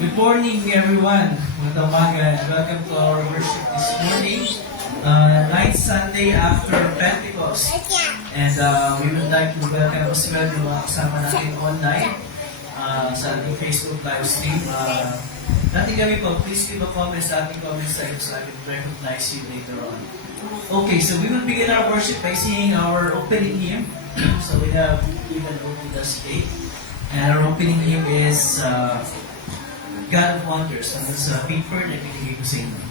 Good morning, everyone. Magandang umaga and welcome to our worship this morning, ninth Sunday after Pentecost. And we would like to welcome as well yung mga kasama natin online sa ating Facebook live stream. Natin kami po, please leave a comment sa ating comment section so I can recognize you later on. Okay, so we will begin our worship by singing our opening hymn. So we have even opened us today. And our opening hymn is God of Wonders. And it's paper na pinigay ko sa inyo.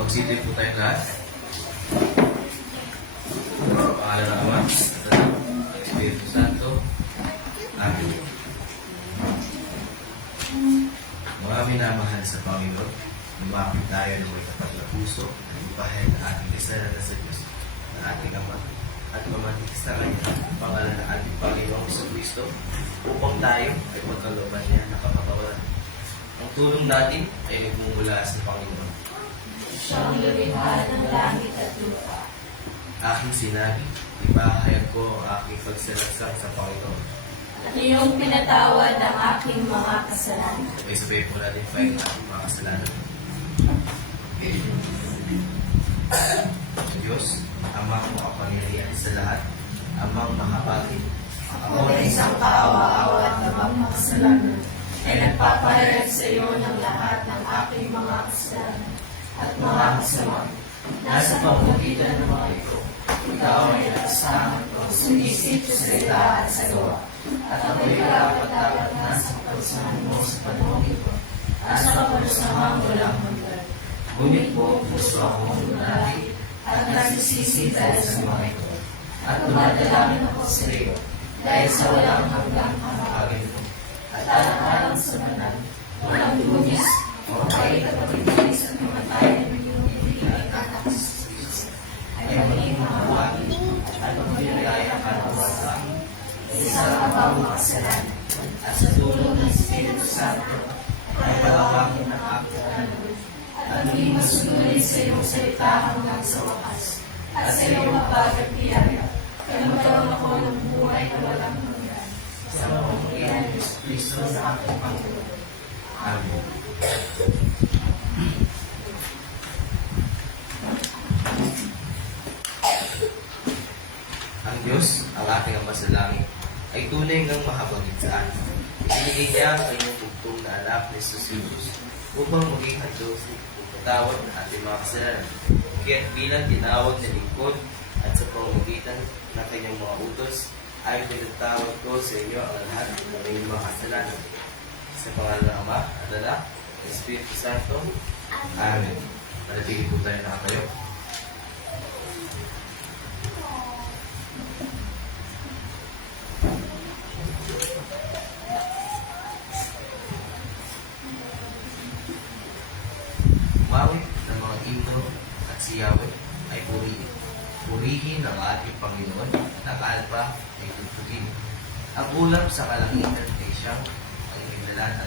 Magsitip po tayo lahat. Pangalan ng Ama, at ng Espiritu Santo. Amen. Mga minamahal sa Panginoon, lumapit tayo ng may tapat na puso at ipahay na ating kasalanan sa Diyos na ating Ama at mamatik sa Kanya ang pangalan ng ating Panginoong Kristo upang tayo ay magkalooban niya na kapatawaran. Ang tulong natin ay nagmumula sa Panginoon. Siyang lumikha ng langit at lupa. Aking sinabi, ipahayag ko ang aking pagsalaksang sa Panginoon. At iyong pinatawad ang aking mga kasalanan. Sabay-sabay po natin pa yung aking mga kasalanan. Diyos, Amang makapangyarihan sa lahat, Amang makapagin, Ako ay isang kaawa-awa at makasalanan, ay nagpapahayag sa iyo ng lahat ng aking mga kasalanan at mga kasama. Nasa pamamagitan ng mga ito, ikaw ay nakasahan ko sa isip, sa salita at sa gawa. At ako'y dapat nasa kapalusahan mo sa panahon ito, at sa kapalusahan walang hanggan. Ngunit po, puso akong lunati at nagsisisi dahil sa mga ito. At dumadalamin ako sa iyo dahil sa walang hanggang kamakain mo. At alang-alang sa banal, walang lunis, o kahit at pagbibilis at mamatay ng iyong ibigay at anak sa Diyos, ay maging mahawagi at magbibigay ang kanawa sa akin. Isa ang bawang kasalanan, at sa tulong ng Espiritu Santo, ay palawangin ng aking kanan, at maging masunurin sa iyong salita hanggang sa wakas, at sa iyong mapag at biyaya, kaya magkaroon ako ng buhay na walang hanggan. Sa pamamagitan ng Yesu Cristo sa aking Panginoon. Amen. Ang Diyos, ang ating Ama sa langit, ay tunay ngang mahabagin sa atin. Ibinigay niya ang kanyang bugtong na anak ni Jesus upang maging handog sa pagpatawad ng ating mga kasalanan. Kaya't bilang tinawag na lingkod at sa pamamagitan ng kanyang mga utos, ay pinatawad ko sa inyo ang lahat ng inyong mga kasalanan. Sa pangalan ng Ama, at Anak, at Espiritu Santo. Amen. Manatili po tayo nakatayo. Umawit ng mga himno at siyawit ay purihin. Purihin ang ating Panginoon na kalpa ay tutugin. Ang ulap sa kalangitan ay siyang ang himnalatan.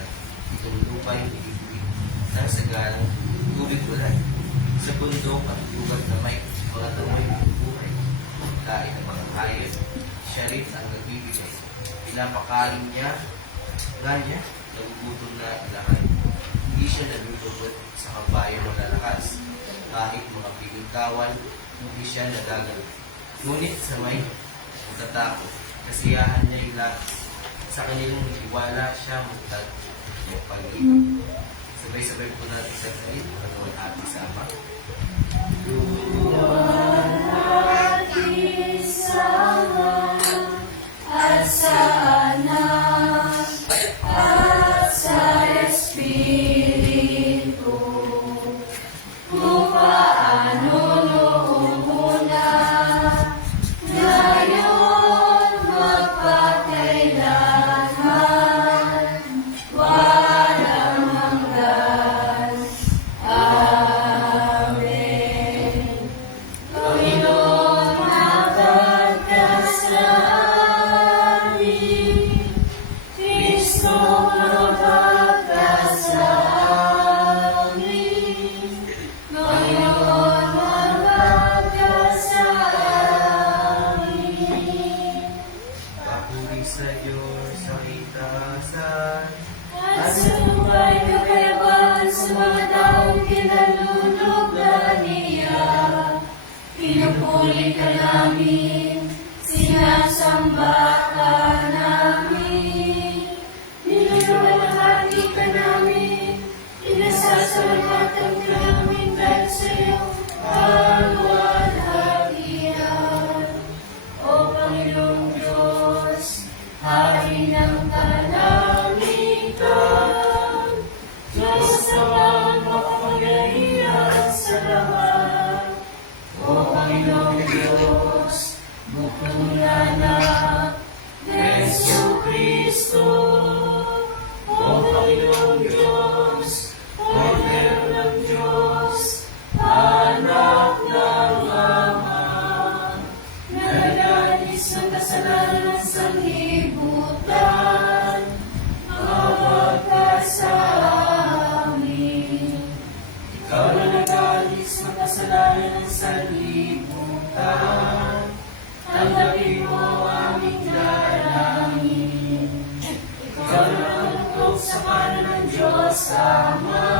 Itong lupa'y ibig ng sagalang tubig ulan. Sa bundok at lugar na may mga damoy ng buhay. Kain ng mga hayop, siya rin ang nagbibigay. Pinapakain niya, nagugutom na ilahan. Hindi siya nalulubot sa kabayo malalakas. Kahit mga pigingkawan, hindi siya nadagal. Ngunit sa may pagkatakot, kasiyahan niya yung lahat. Sa kanilang nitiwala siya magtag ng pag-ibig. Sabay-sabay po natin sa kalit, pagkawan ating sama. At sa anak at sa Espiritu, kung paano noong una, ngayon magpakailanman, walang hanggan. Amen. Panginoon, habag ka sa amin. Kristo, habag ka sa amin. Panginoon, habag ka sa amin. Papuri sa Diyos sa itasan. At sa buhay kakayaban sa mga taong kinalulugdan niya, pinupuli ka namin, sinasamba ka namin, niluwalhati ka namin, pinasasalamatan ka namin dahil sa iyong kaluwalhatian. O Panginoong Diyos, Hari ng kalangitan, Diyos na makapangyarihan sa lahat. O Panginoong Diyos, bukong anak ni Jesucristo. O Panginoong Diyos, Order ng Diyos, anak ng Ama, nagalis ng kasalanan ng sanlibutan, habag ka sa amin. Ikaw na nagalis ng kasalanan ng sanlibutan, tanggapin mo ang aming dalangin. Ikaw na nagtutog sa kanan ng Diyos Ama,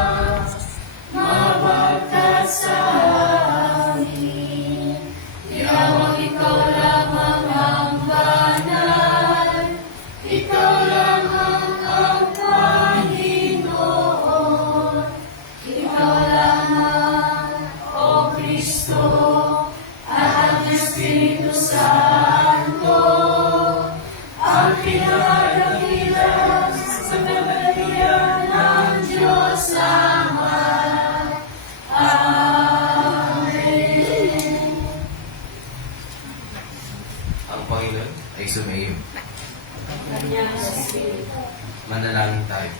habag ka sa amin. Tiyawag ikaw lamang ang banal, Ang Panginoon ay sumayo. Kanyang Espiritu. Manalangin tayo.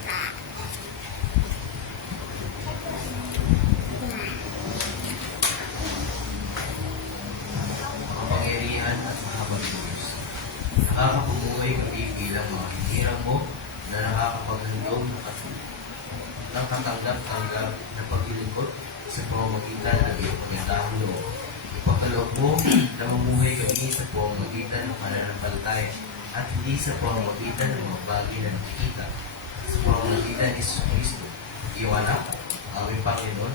Kapangyarihan at mahabang Diyos. Nakakapumuhay kami bilang mga hinirang mo na nakakapaghandog ng katanggap-tanggap na paglilingkod sa pamamagitan ng iyong pagandahang loob. Ipagkaloob mo na mamuhay kami sa pamamagitan ng pananampalataya at hindi sa pamamagitan ng mga bagay na nakikita. Sa pamamagitan ni Jesus Cristo, iyong anak, aming Panginoon,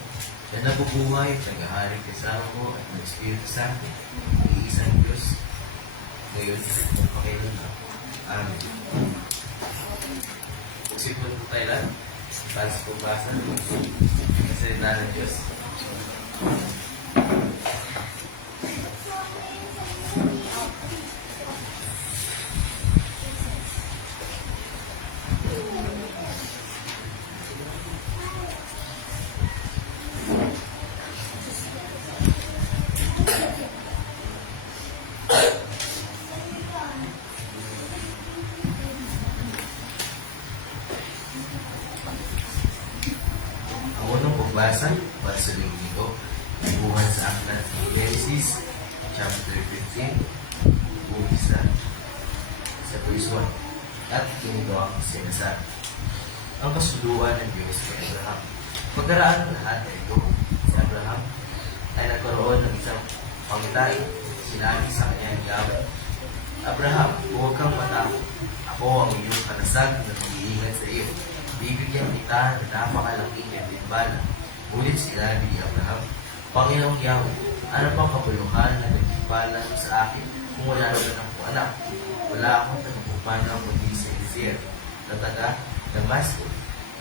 na nabubuhay at naghahari kasama mo at ng Espiritu Santo, iisang Diyos, ngayon at pakailanman. Amen. Pugsipon po tayo lang para sa pagbasa ng salita ng Diyos. Ang unang pagbasa para sa linggo ay buhat sa aklat ng Genesis, chapter 15, buhisa sa verse 1. At ganito ang sinasabi. Ang kasuluan ng Diyos kay Abraham. Pagkaraan ng lahat na ito, si Abraham ay nagkaroon ng isang pangitain. Sinabi sa kanya ni Yahweh, Abraham, huwag kang matakot. Ako ang iyong kanasag na mag-iingat sa iyo. Bibigyan kita ng napakalaking katimbala. Ngunit sinabi ni Abraham, Panginoong Yahweh, ano pang kabuluhan na nagtimbala mo sa akin kung wala naman akong anak? Wala akong tagapagpanaw kundi sa Eliezer na taga Damasco.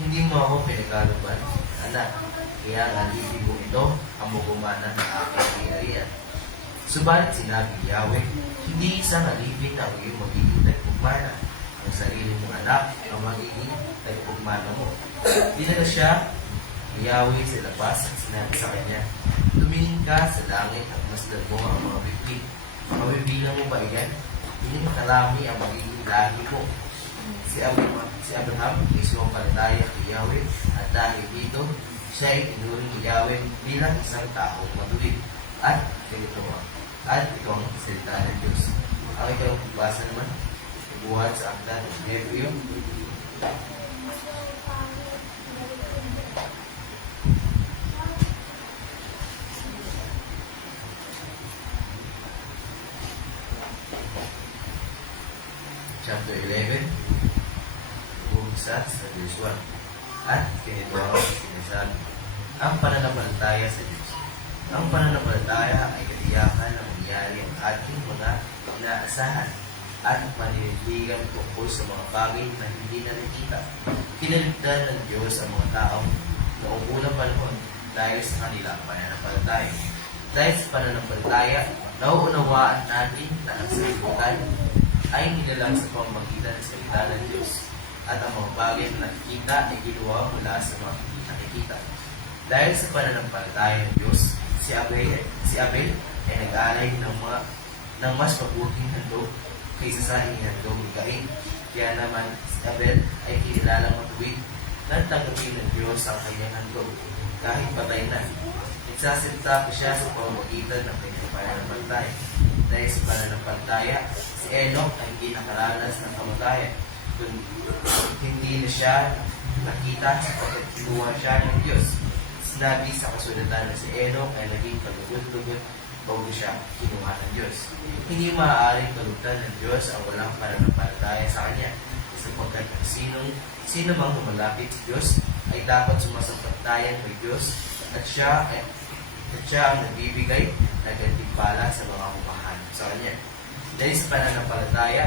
Hindi mo ako pinagkaluban, anak. Kaya ang alipin mo ito ang mugumana ng aking pinariyan. Subalit sinabi ni Yahweh, hindi isang alipin ang iyong magiging tagapagpana. Ang sarili mong anak ang magiging tagapagmana mo. Dinala siya ni Yahweh sa labas at sinabi sa kanya, tumingin ka sa langit at masdan mo ang mga bibig. Mabibilang mo ba yan? Hindi makalami ang magiging lahi mo. Si Abraham ay sumampalataya kay Yahweh at dahil dito, siya ay tinuring ni Yahweh bilang isang taong matuwid. At ito ang salita ng Diyos. Ang ikalawang pagbasa naman, buhat sa aklat ng Hebreo, chapter 11, buhisa sa verse 1. At ganito ang sinasabi, ang pananampalataya sa Diyos. Ang pananampalataya ay katiyakan na mangyari ang ating mga inaasahan at maninindigan tungkol sa mga bagay na hindi na nakita. Kinaligtan ng Diyos ang mga taong noong unang panahon dahil sa kanilang pananampalataya. Dahil sa pananampalataya, nauunawaan natin na ang sanlibutan ay nilalang sa pamamagitan ng salita ng Diyos at ang mga bagay na nakikita ay ginawa mula sa mga hindi nakikita. Dahil sa pananampalataya ng Diyos, si Abel ay nag-alay ng mas mabuting handog kaysa sa inihandog ni Cain. Kaya naman si Abel ay kinilalang matuwid na tanggapin ng Diyos ang kanyang handog kahit patay na. Nagsasalita ko siya sa pamamagitan ng kanyang pananampalataya. Dahil sa pananampalataya, si Enoch ay hindi nakaranas ng kamatayan. Hindi na siya nakita sapagkat kinuha siya ng Diyos. Sinabi sa kasulatan na si Enoch ay naging kalugod-lugod bago siya kinuha ng Diyos. Hindi maaaring kalugtan ng Diyos ang walang pananampalataya sa Kanya, sapagkat sino mang humalapit sa Diyos ay dapat sumasampatayan kay Diyos at siya ang nagbibigay ng gantimpala sa mga humahanap sa Kanya. Dahil sa pananampalataya,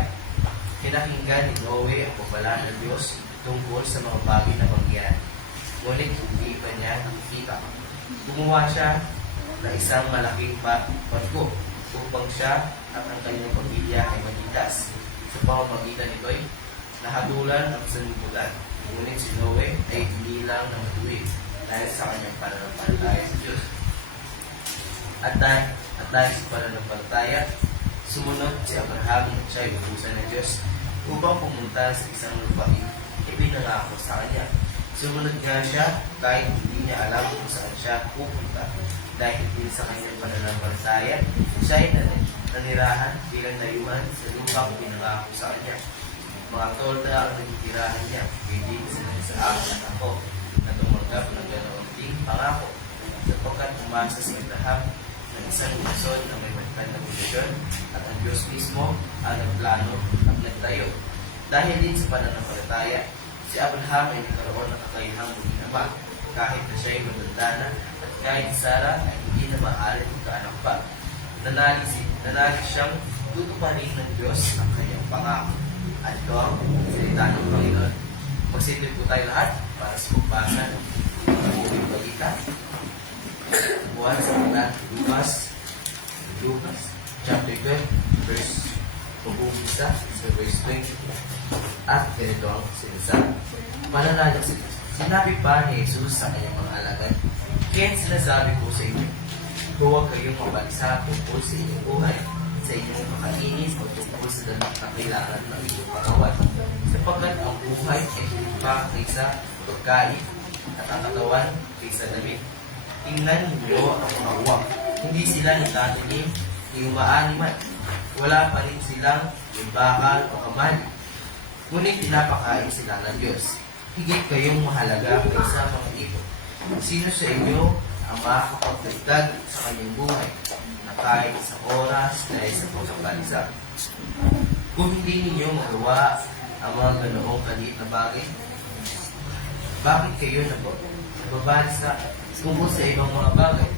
kinakinggan ni Noe ang pagpala ng Diyos tungkol sa mga bagay na mangyari. Ngunit hindi pa niya nakikita. Gumawa siya ng isang malaking barko upang siya at ang kanyang pamilya ay maligtas. Sa pamamagitan nito'y nahadulan ang sanlibutan. Ngunit si Noe ay hindi lang na matuwid dahil sa kanyang pananampalataya sa Diyos. At dahil sa pananampalataya, Sumunod si Abraham at siya ay utusan ng Diyos upang pumunta sa isang lupain ipinangako sa kanya. Sumunod nga siya kahit hindi niya alam kung saan siya pupunta. Dahil din sa kanyang pananampalataya, siya ay nanirahan bilang dayuhan sa lupang pinangako sa kanya. Mga tolda ang nagtirahan niya, hindi sila sa akin at ako na tumanggap ng ganoong ding pangako. Sapagkat umasa si Abraham ng isang lungsod na may matag na posisyon at ang Diyos mismo ang nagplano at nagtayo. Dahil din sa pananampalataya, si Abraham ay nagkaroon ng kakayahang maging ama kahit na siya ay matanda na at kahit si Sarah ay hindi na maaari magkaanak pa. Nanalig siyang tutuparin ng Diyos ang kanyang pangako. At ito ang salita ng Panginoon. Magsitin po tayo lahat para sa pagbasa ng Panginoon Balita. Buwan sa mga Lucas, chapter 12, verse 1 sa verse 20. At ganito ang sinasabi. Pananalig sila. Sinabi pa ni Jesus sa kanyang mga alagad, kaya sinasabi ko sa inyo, huwag kayong mabalisa tungkol sa inyong buhay, sa inyong makainis o tungkol sa dalang na kailangan ng inyong pangawan. Sapagkat ang buhay ay pa kaysa pagkain at ang katawan kaysa damit. Tingnan ninyo ang mga uwak. Hindi sila nagtatanim, ni umaaniman. Wala pa rin silang imbakan o kamali. Ngunit pinapakain sila ng Diyos. Higit kayong mahalaga kaysa mga ito. Sino sa inyo ang makakapagdagdag sa kanyang buhay na kahit sa oras dahil sa pagkabalisa? Kung hindi ninyo magawa ang mga ganoong kaliit na bagay, bakit kayo nababalisa tungkol sa ibang mga bagay?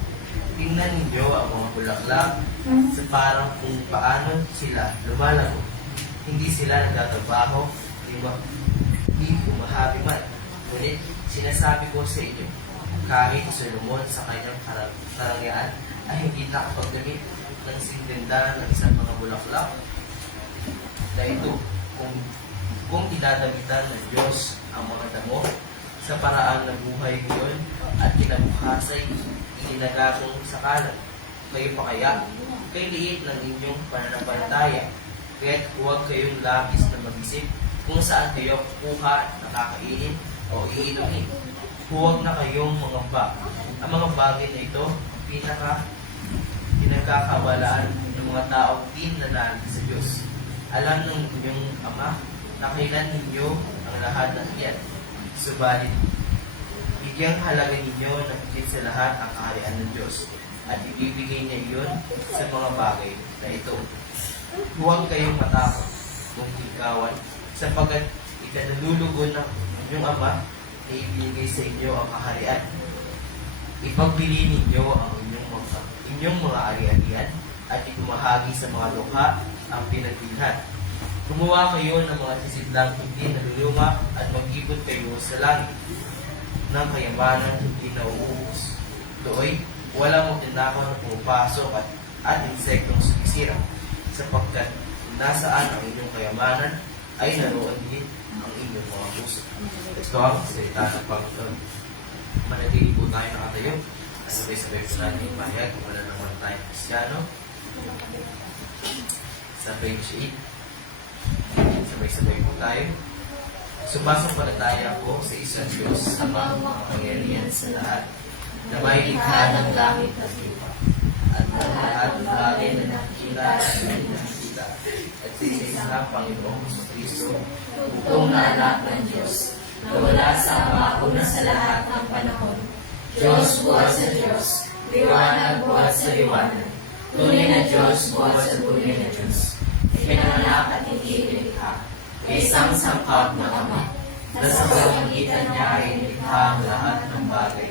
Tingnan ninyo ang mga bulaklak sa parang kung paano sila lumalago. Hindi sila nagtatrabaho, hindi umahabi man. Ngunit sinasabi ko sa inyo, kahit Solomon sa kanyang karangyaan ay hindi nakapagdamit ng singganda ng isang mga bulaklak na ito. Kung dinadamitan ng Diyos ang mga damo sa paraang ng buhay ngayon at kinabukasan ininagakong sa kalan, kayo pa kaya? Kay liit ng inyong pananampalataya, kaya't huwag kayong labis na mag-isip kung saan kayo kukuha, nakakainin o iinumin. Huwag na kayong mangamba. Ang mga bagay na ito, pinagkakabalaan ng mga taong pinanalig sa Diyos. Alam ng inyong Ama na kailan ninyo ang lahat ng iyan. Subalit, bigyang halaga ninyo na higit sa lahat ang kaharian ng Diyos at ibibigay niya iyon sa mga bagay na ito. Huwag kayong matakot kung ikawan sapagkat ikanalulugon ng inyong Ama na ibigay sa inyo ang kaharian. Ipagbili ninyo ang inyong mga ari-arian at ipumahagi sa mga lukha ang pinagbilhan. Gumawa kayo ng mga sisidlang hindi naluluma at mag-ikot kayo sa langit ng kayamanan hindi nauubos. Doon, walang magtinakaw na pumapasok at insektong sumisira, sapagkat nasaan ang inyong kayamanan ay naroon din ang inyong mga puso. Ito ang salita ng Panginoon. Manatili po tayo nakatayo at sabay-sabay po natin yung pahayag kung wala naman tayong Kristyano. Sabay siya. Sabay-sabay po tayo. Sumasampalataya po sa isang Diyos sa mga kapangyarihan sa lahat na may likha ng langit at lupa at lahat ng bagay na nakikita at hindi nakikita at sa isa Panginoong Kristo, bugtong na anak ng Diyos na wala sa Ama una sa lahat ng panahon. Diyos buhat sa Diyos, liwanag buhat sa liwanag, tunay na Diyos buhat sa tunay na Diyos. Pinanganak at hindi ilikha, isang sangkap ng Ama, na sa pamamagitan niya ay ilikha ang lahat ng bagay.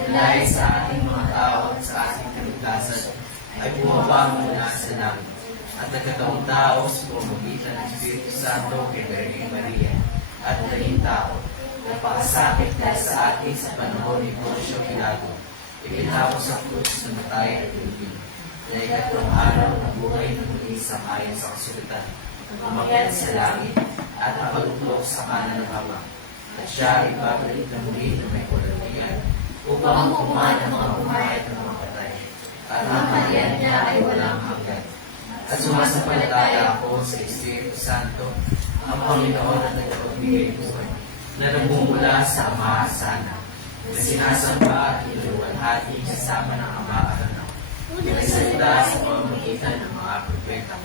Dahil sa ating mga tao at sa ating kaligtasan ay bumaba mula sa langit at nagkataong tao sa pamamagitan ng Espiritu Santo kay Virgin Maria at naging tao. Nagpakasakit dahil sa atin sa panahon ni Poncio Pilato. Ipinahos sa krus na matay at ilugin. Na ikatlong araw na buhay na muli sa ayon sa kasulatan. Umakyat sa langit at nakatuklok sa kanan ng Ama. At siya ay babalik na muli na may kaluhian upang hukuman ang mga buhay at mga patay. At ang halian niya ay walang hanggan. at sumasampalataya ako sa Espiritu Santo, ang Panginoon at nagpagbigay buhay, na nagmumula sa Ama sana, na sinasamba at niluwalhati kasama ng Ama at Anak, nagsalita sa pamamagitan ng mga propeta,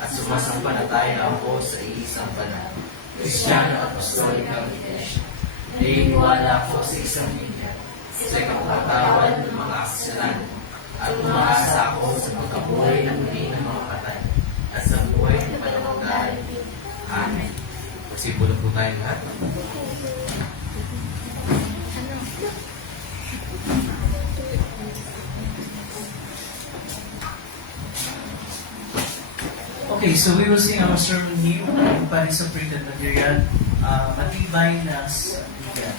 at sumasampalataya ako sa iisang banal, Kristiyano at Apostolikang Iglesia. Naniniwala ako sa isang Biblia, sa kapatawad ng mga kasalanan, at umaasa ako sa pagkabuhay ng muli ng mga patay, at sa buhay ng panamagalan. Amen. Magsipulo po tayo lahat. Okay, so we will sing our sermon hymn pa rin sa printed material, Matibay na Sandigan.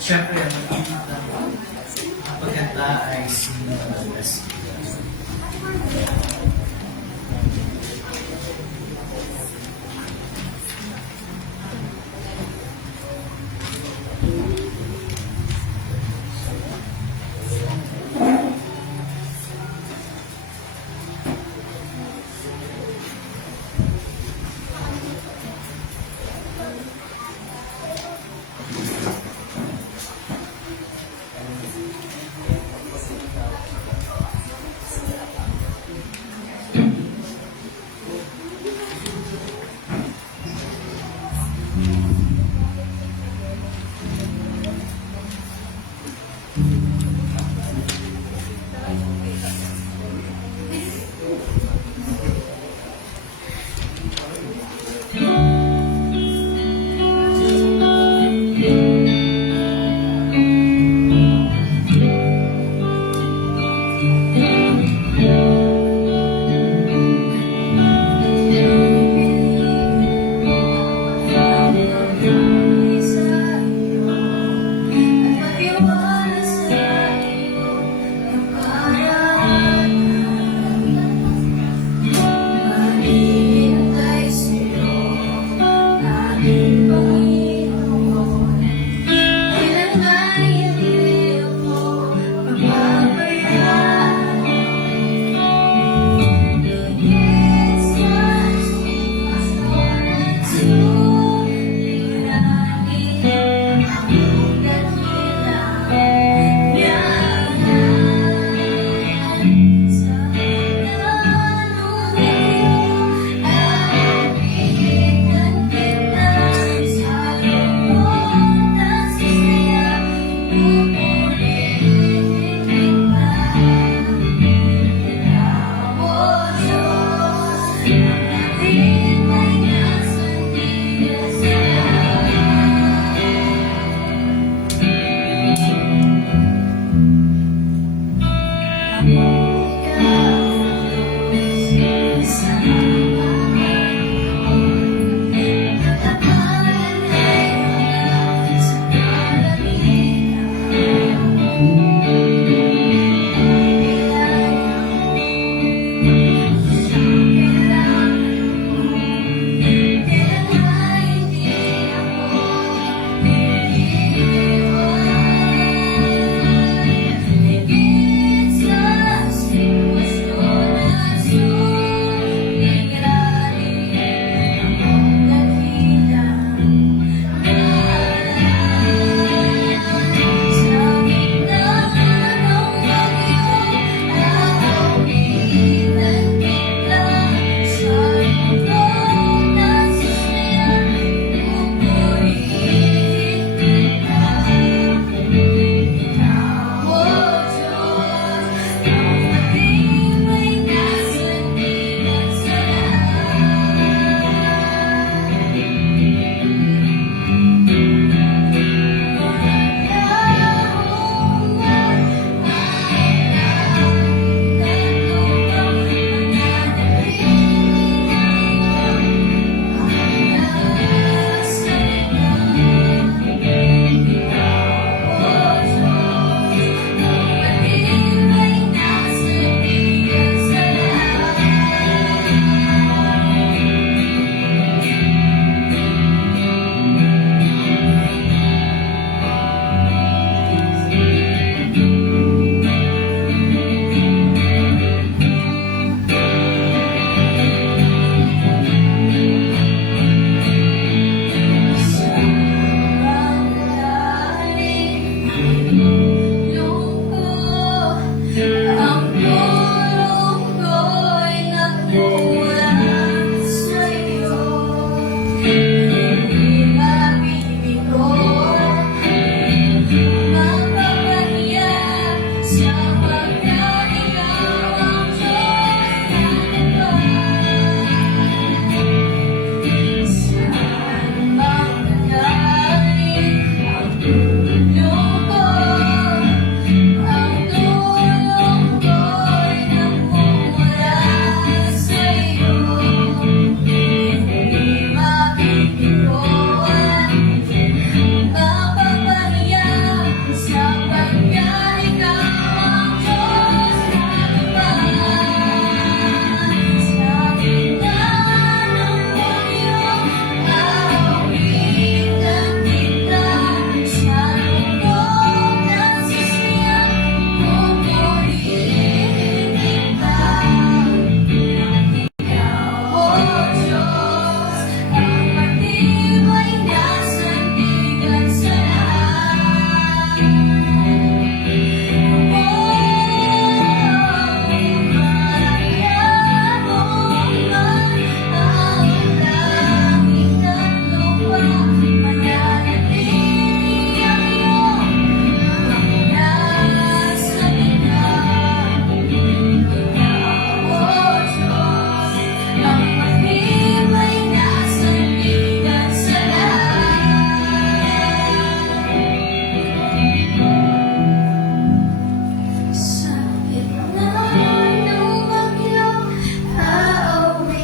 Siyempre, ang mag-ibig ng pagkanta ay si Leslie.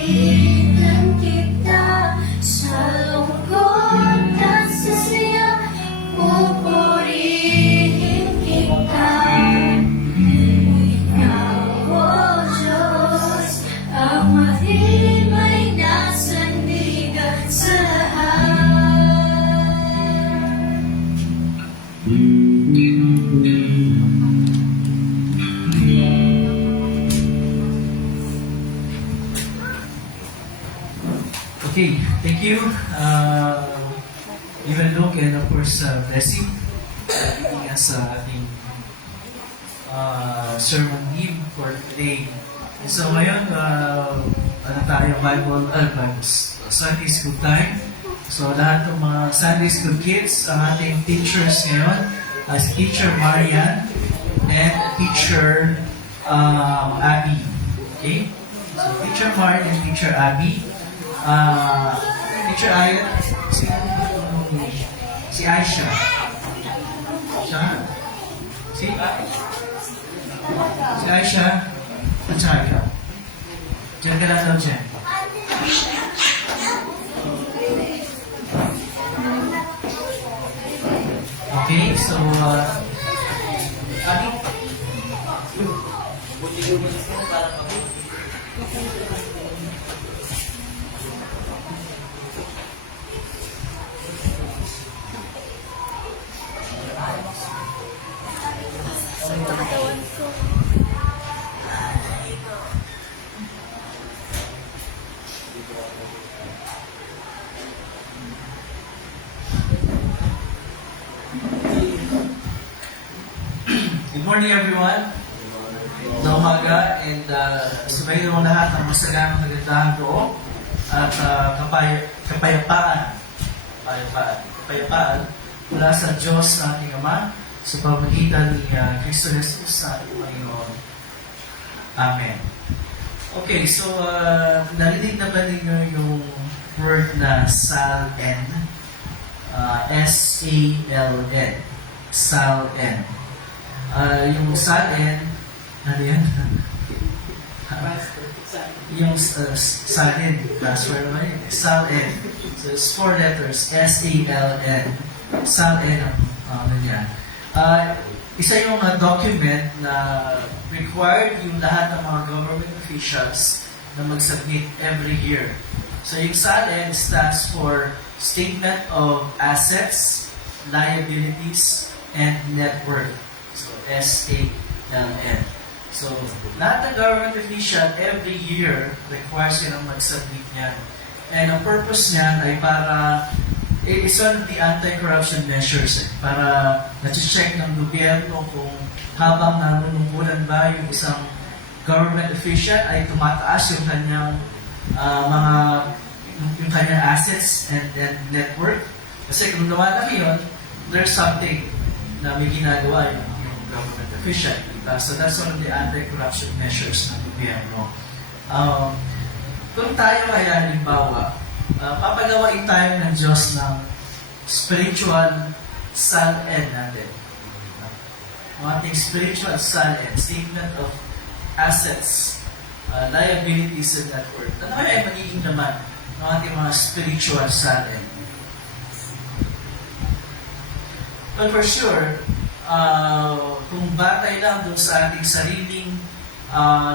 Pupurihin kita sa lungkot at sa saya. Pupurihin kita. Ikaw, O Diyos, ang mahimay na sandigan sa lahat. Okay, thank you. Even Luke and of course Blessing leading us sa ating sermon theme for today. And so ngayon, ano tayo, Sunday school time. So lahat ng mga Sunday school kids, ang ating teachers ngayon, si Teacher Marian and Teacher Abby. Okay? So Teacher Marian and Teacher Abby. Teacher Ayan, si Aisha. Siya? Si Aisha at saka ikaw. Diyan ka lang daw, Jen. Okay, so, Abby? Good morning, everyone. Na umaga, and sumayin mo lahat ang masaganang kagandahan loob at kapayapaan mula sa Diyos na ating Ama sa pamamagitan ni Kristo Jesus na ating Panginoon. Amen. Okay, so narinig na ba ninyo yung word na Saln? S-A-L-N. Saln. Yung Saln, ano yan? Yung Salin, password naman yun. Saln. So it's 4 letters, S-A-L-N. Saln ang ano niya. Isa yung document na required yung lahat ng mga government officials na mag-submit every year. So yung SALN stands for Statement of Assets, Liabilities, and Net Worth. So S-A-L-N. So lahat ng government official every year requires yun ang mag-submit niyan. And ang purpose niyan ay para it's one of the anti-corruption measures para na-check ng gobyerno kung habang nanunungkulan ba yung isang government official ay tumataas yung kanyang yung kanyang assets and network. Kasi kung lumalaki yun, there's something na may ginagawa yung government official. So that's one of the anti-corruption measures ng gobyerno. Kung tayo kaya halimbawa, papagawain tayo ng Diyos ng spiritual Saln natin. Ang ating spiritual Saln, statement of assets, liabilities, and net worth. Ano kaya ay magiging naman ng ating mga spiritual Saln? But for sure, kung batay lang dun sa ating sariling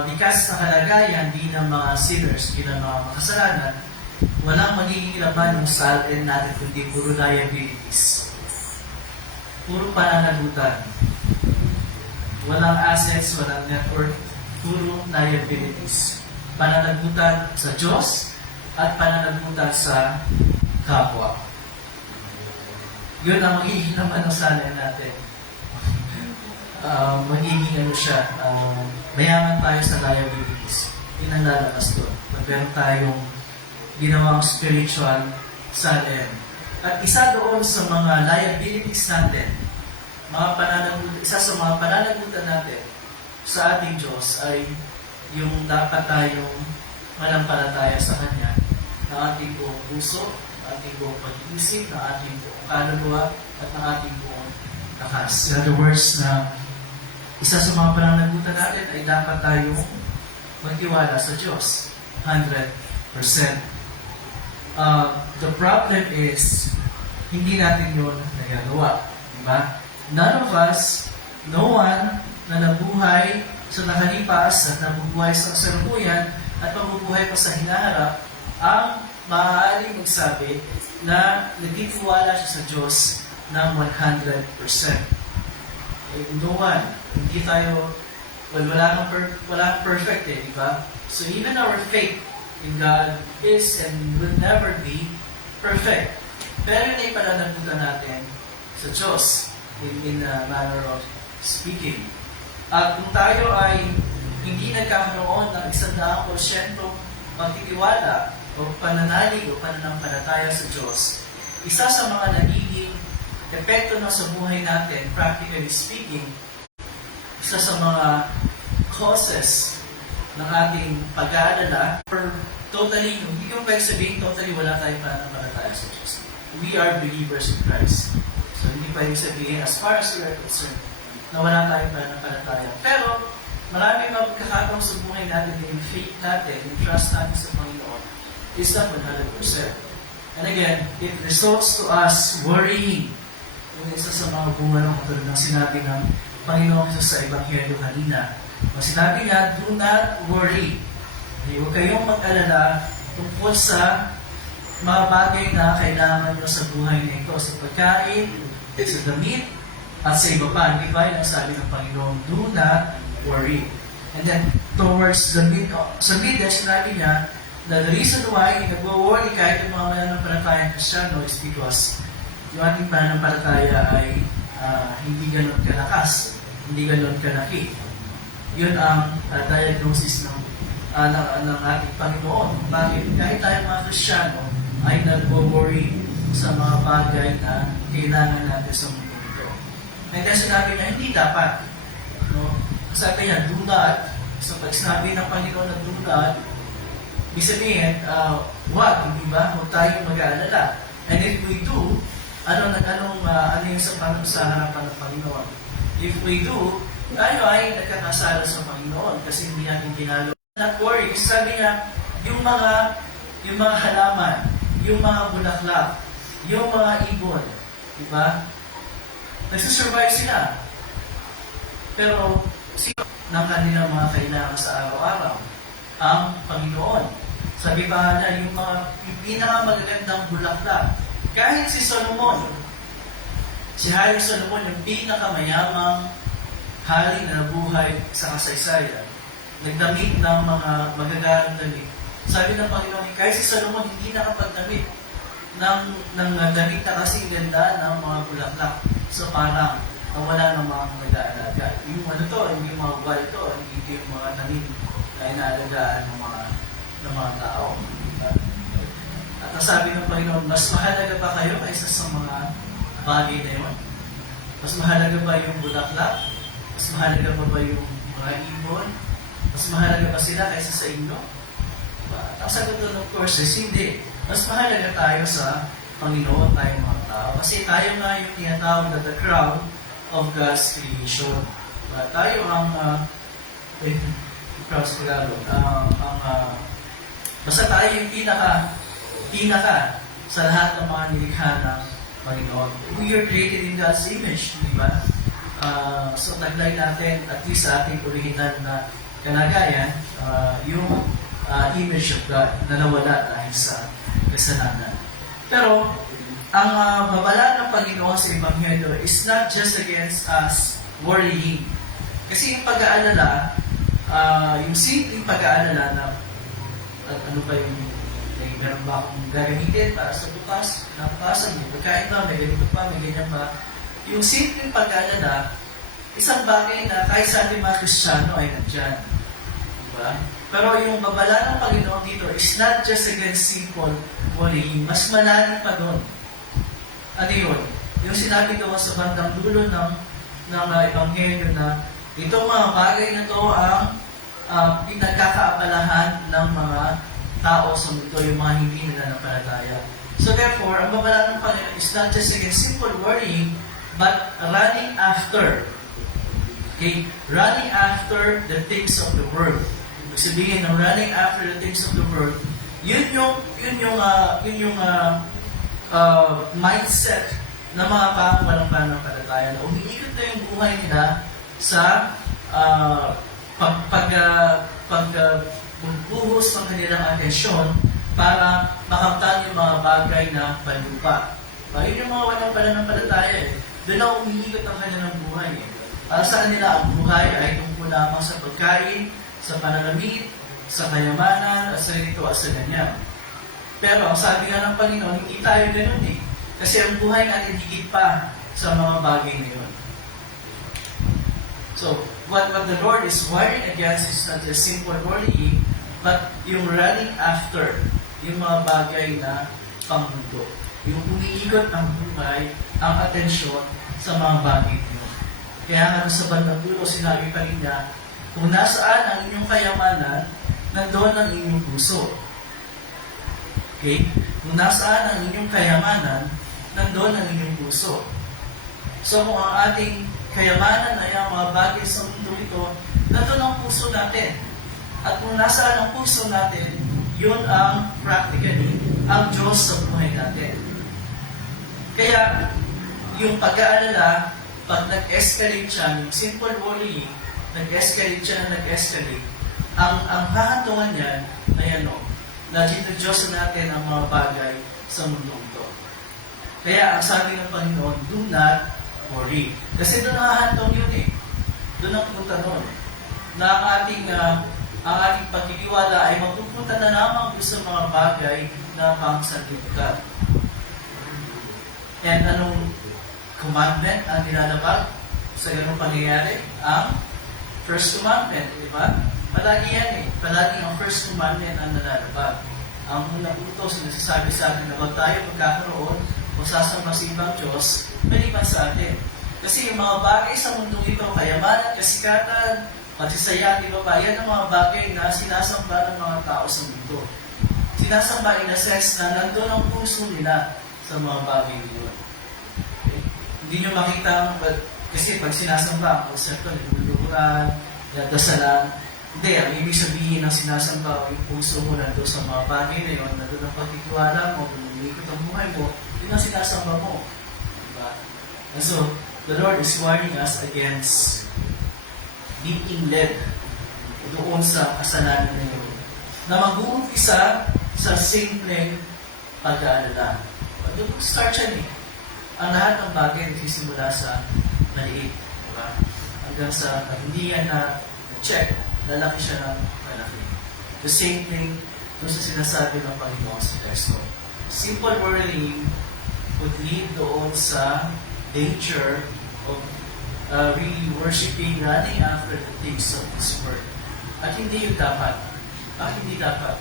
likas na kalagayan, di ng mga sinners, di ng mga makasalanan, walang magiging laban yung Saln natin kundi puro liabilities. Puro pananagutan. Walang assets, walang net worth, puro liabilities. Pananagutan sa Diyos at pananagutan sa kapwa. Yun ang magiging naman ng Saln natin. Magiging ano siya, mayaman tayo sa liabilities. Yun ang lalabas doon. Meron tayong ginawang spiritual Saln. At isa doon sa mga liabilities natin, isa sa mga pananagutan natin sa ating Diyos ay yung dapat tayong manampalataya sa Kanya na ating buong puso, ating buong pag-iisip, na ating buong kaluluwa, at ng ating buong lakas. In other words, na isa sa mga pananagutan natin ay dapat tayong magtiwala sa Diyos 100%. The problem is, hindi natin yun nagagawa. Diba? None of us, no one na nabuhay sa nakalipas at nabubuhay sa kasalukuyan at mabubuhay pa sa hinaharap ang maaaring magsabi na nagtitiwala siya sa Diyos ng 100%. No one. Hindi tayo, wala kang perfect eh, di ba? So even our faith in God is and will never be perfect. Pero yun ay pananagutan natin sa Diyos in a manner of speaking. At kung tayo ay hindi nagkakaroon ng 100% pagtitiwala o pananalig o pananampalataya sa Diyos, isa sa mga nagiging epekto na sa buhay natin, practically speaking, isa sa mga causes ng ating pag-aalala, or totally, hindi ko pwede sabihin totally wala tayong pananampalataya sa Diyos. We are believers in Christ. So hindi pwede sabihin, as far as we are concerned, na wala tayong pananampalataya. Pero, maraming magkakataong sa buhay natin, yung faith natin, yung trust natin sa Panginoon, is not 100%. And again, it results to us worrying. Yung isa sa mga bunga ng katulad ng sinabi ng Panginoon Jesus sa Ebanghelyo kanina. Ang sinabi niya, do not worry. Huwag kayong mag-alala tungkol sa mga bagay na kailangan nyo sa buhay na ito. Sa pagkain, sa damit, at sa iba pa. Di ba? Yung sabi ng Panginoon, do not worry. And then, towards the mid, sa mid, sinabi niya, na the reason why nag-worry kahit yung mga mananampalatayang Kristiyano is because yung ating pananampalataya ay hindi ganun kalakas, hindi ganun kalaki. Yun ang diagnosis ng ating Panginoon. Bakit? Kahit tayong mga Kristiyano ay nag-worry sa mga bagay na kailangan natin sa mundo ito. And then sinabi na hindi dapat. No? Sabi niya, do not. So pag sinabi ng Panginoon na do not, ibig sabihin, wag, hindi ba? Huwag tayong mag-aalala. And if we do, ano yung sa harapan ng Panginoon? If we do, tayo ay nagkakasala sa Panginoon kasi hindi natin ginagawa. Not worry, kasi sabi niya, yung mga halaman, yung mga bulaklak, yung mga ibon, di ba? Nagsusurvive sila. Pero, sino ng kanilang mga kailangan sa araw-araw? Ang Panginoon. Sabi pa niya, yung pinakamagagandang bulaklak. Kahit si Solomon, si Hari Solomon, yung pinakamayamang hari na nabuhay sa kasaysayan, nagdamit ng mga magagarang damit. Sabi ng Panginoon, kahit si Solomon hindi nakapagdamit ng damit na kasing ganda ng mga bulaklak. So parang wala ng mga nag-aalaga. Yung yung mga buhay ito, hindi yung mga tanim na inaalagaan ng mga tao. At sabi ng Panginoon, mas mahalaga ba kayo kaysa sa mga bagay na yun? Mas mahalaga ba yung bulaklak? Mas mahalaga ba yung mga ibon? Mas mahalaga ba sila kaysa sa inyo? Ang sagot doon, of course, is hindi. Mas mahalaga tayo sa Panginoon, tayong mga tao. Kasi tayo nga yung tinatawag na the crown of God's creation. Tayo ang crown sa Tagalog. Basta tayo yung pinaka sa lahat ng mga nilikha ng Panginoon. We are created in God's image, di ba? So, taglay natin, at least sa ating original na kalagayan, yung image of God na nawala dahil sa kasalanan. Pero, ang babala ng Panginoon sa Ebanghelyo is not just against us worrying. Kasi yung pag-aalala, yung simpleng pag-aalala na ano ba yung meron ba akong gagamitin para sa bukas, nabukasan, may pagkain ba, may ganito pa, may ganyan ba. Yung simpleng pag-aalala, isang bagay na kahit sa ating mga Kristiyano ay nandyan. Diba? Pero yung babala ng Panginoon dito is not just against simple worrying. Mas malalim pa doon. Ano yun? Yung sinabi doon sa bandang dulo ng Ebanghelyo na itong mga bagay na to ang pinagkakaabalahan ng mga tao sa mundo, yung mga hindi nananampalataya. So therefore, ang babala ng Panginoon is not just against simple worrying, but running after. Okay? Running after the things of the world. Ibig sabihin ng running after the things of the world yun yung mindset ng mga walang pananampalataya na umiikot na yung buhay nila sa pagbuhos ng kanilang atensyon para makamtan yung mga bagay na panlupa. Yun yung mga walang pananampalataya eh. Doon na umiikot ang kanilang buhay eh. Para sa kanila, ang buhay ay tungkol lamang sa pagkain, sa pananamit, sa kayamanan, at sa ito at sa ganyan. Pero ang sabi nga ng Panginoon, hindi tayo ganun eh. Kasi ang buhay natin higit pa sa mga bagay na yun. So, what the Lord is warning against is not just simple worrying, but yung running after yung mga bagay na pangmundo. Yung umiikot ang buhay, ang atensyon sa mga bagay na yun. Kaya nga sa bandang dulo, sinabi pa rin niya, kung nasaan ang inyong kayamanan, nandoon ang inyong puso. Okay? Kung nasaan ang inyong kayamanan, nandoon ang inyong puso. So kung ang ating kayamanan ay ang mga bagay sa mundo ito, nandoon ang puso natin. At kung nasaan ang puso natin, yun ang practically ang Diyos sa buhay natin. Kaya yung pag-aalala, pag nag-escalate siya, yung simple worrying, nag-escalate siya na nag-escalate, ang hahantungan niyan ay ano, na Diyos natin ang mga bagay sa mundo ito. Kaya ang sabi ng Panginoon, do not worry. Kasi doon nakahantong yun eh. Doon ang punta nun. Na ang ating pagtitiwala ay magpupunta na lamang sa mga bagay na pangsanlibutan. And anong commandment ang nilalabag sa ganung pangyayari? Ang first commandment, di ba? Palagi yan eh. Palagi ang first commandment ang nalalabag. Ang unang utos na nagsasabi sa atin na huwag tayo magkakaroon o sasama sa ibang Diyos, maliban sa atin. Kasi yung mga bagay sa mundo ito, kayamanan, kasikatan, pagsisaya, di ba ba? Yan ang mga bagay na sinasamba ng mga tao sa mundo. Sinasamba in a sense na nandun ang puso nila sa mga bagay nila. Okay? Hindi nyo makita, kasi pag sinasamba, ang konsepto, niluluran, nadasalan, hindi, ang ibig sabihin ng sinasamba o yung puso mo nandun sa mga bagay na yun, nandun ang pagtitiwala mo, kung umiikot ang buhay mo, yun ang sinasamba mo. Diba? And so, the Lord is warning us against being led doon sa kasalanan na yun, na mag-uumpisa sa simpleng pag-aalala. Doon start siya eh. Ang lahat ng bagay nagsisimula sa maliit. Diba? Hanggang sa hindi yan na check, lalaki siya ng malaki. The same thing doon sa sinasabi ng Panginoon sa Kristo. Simple worrying would lead doon sa danger of really worshiping, running after the things of this world. At hindi yun dapat. Hindi dapat.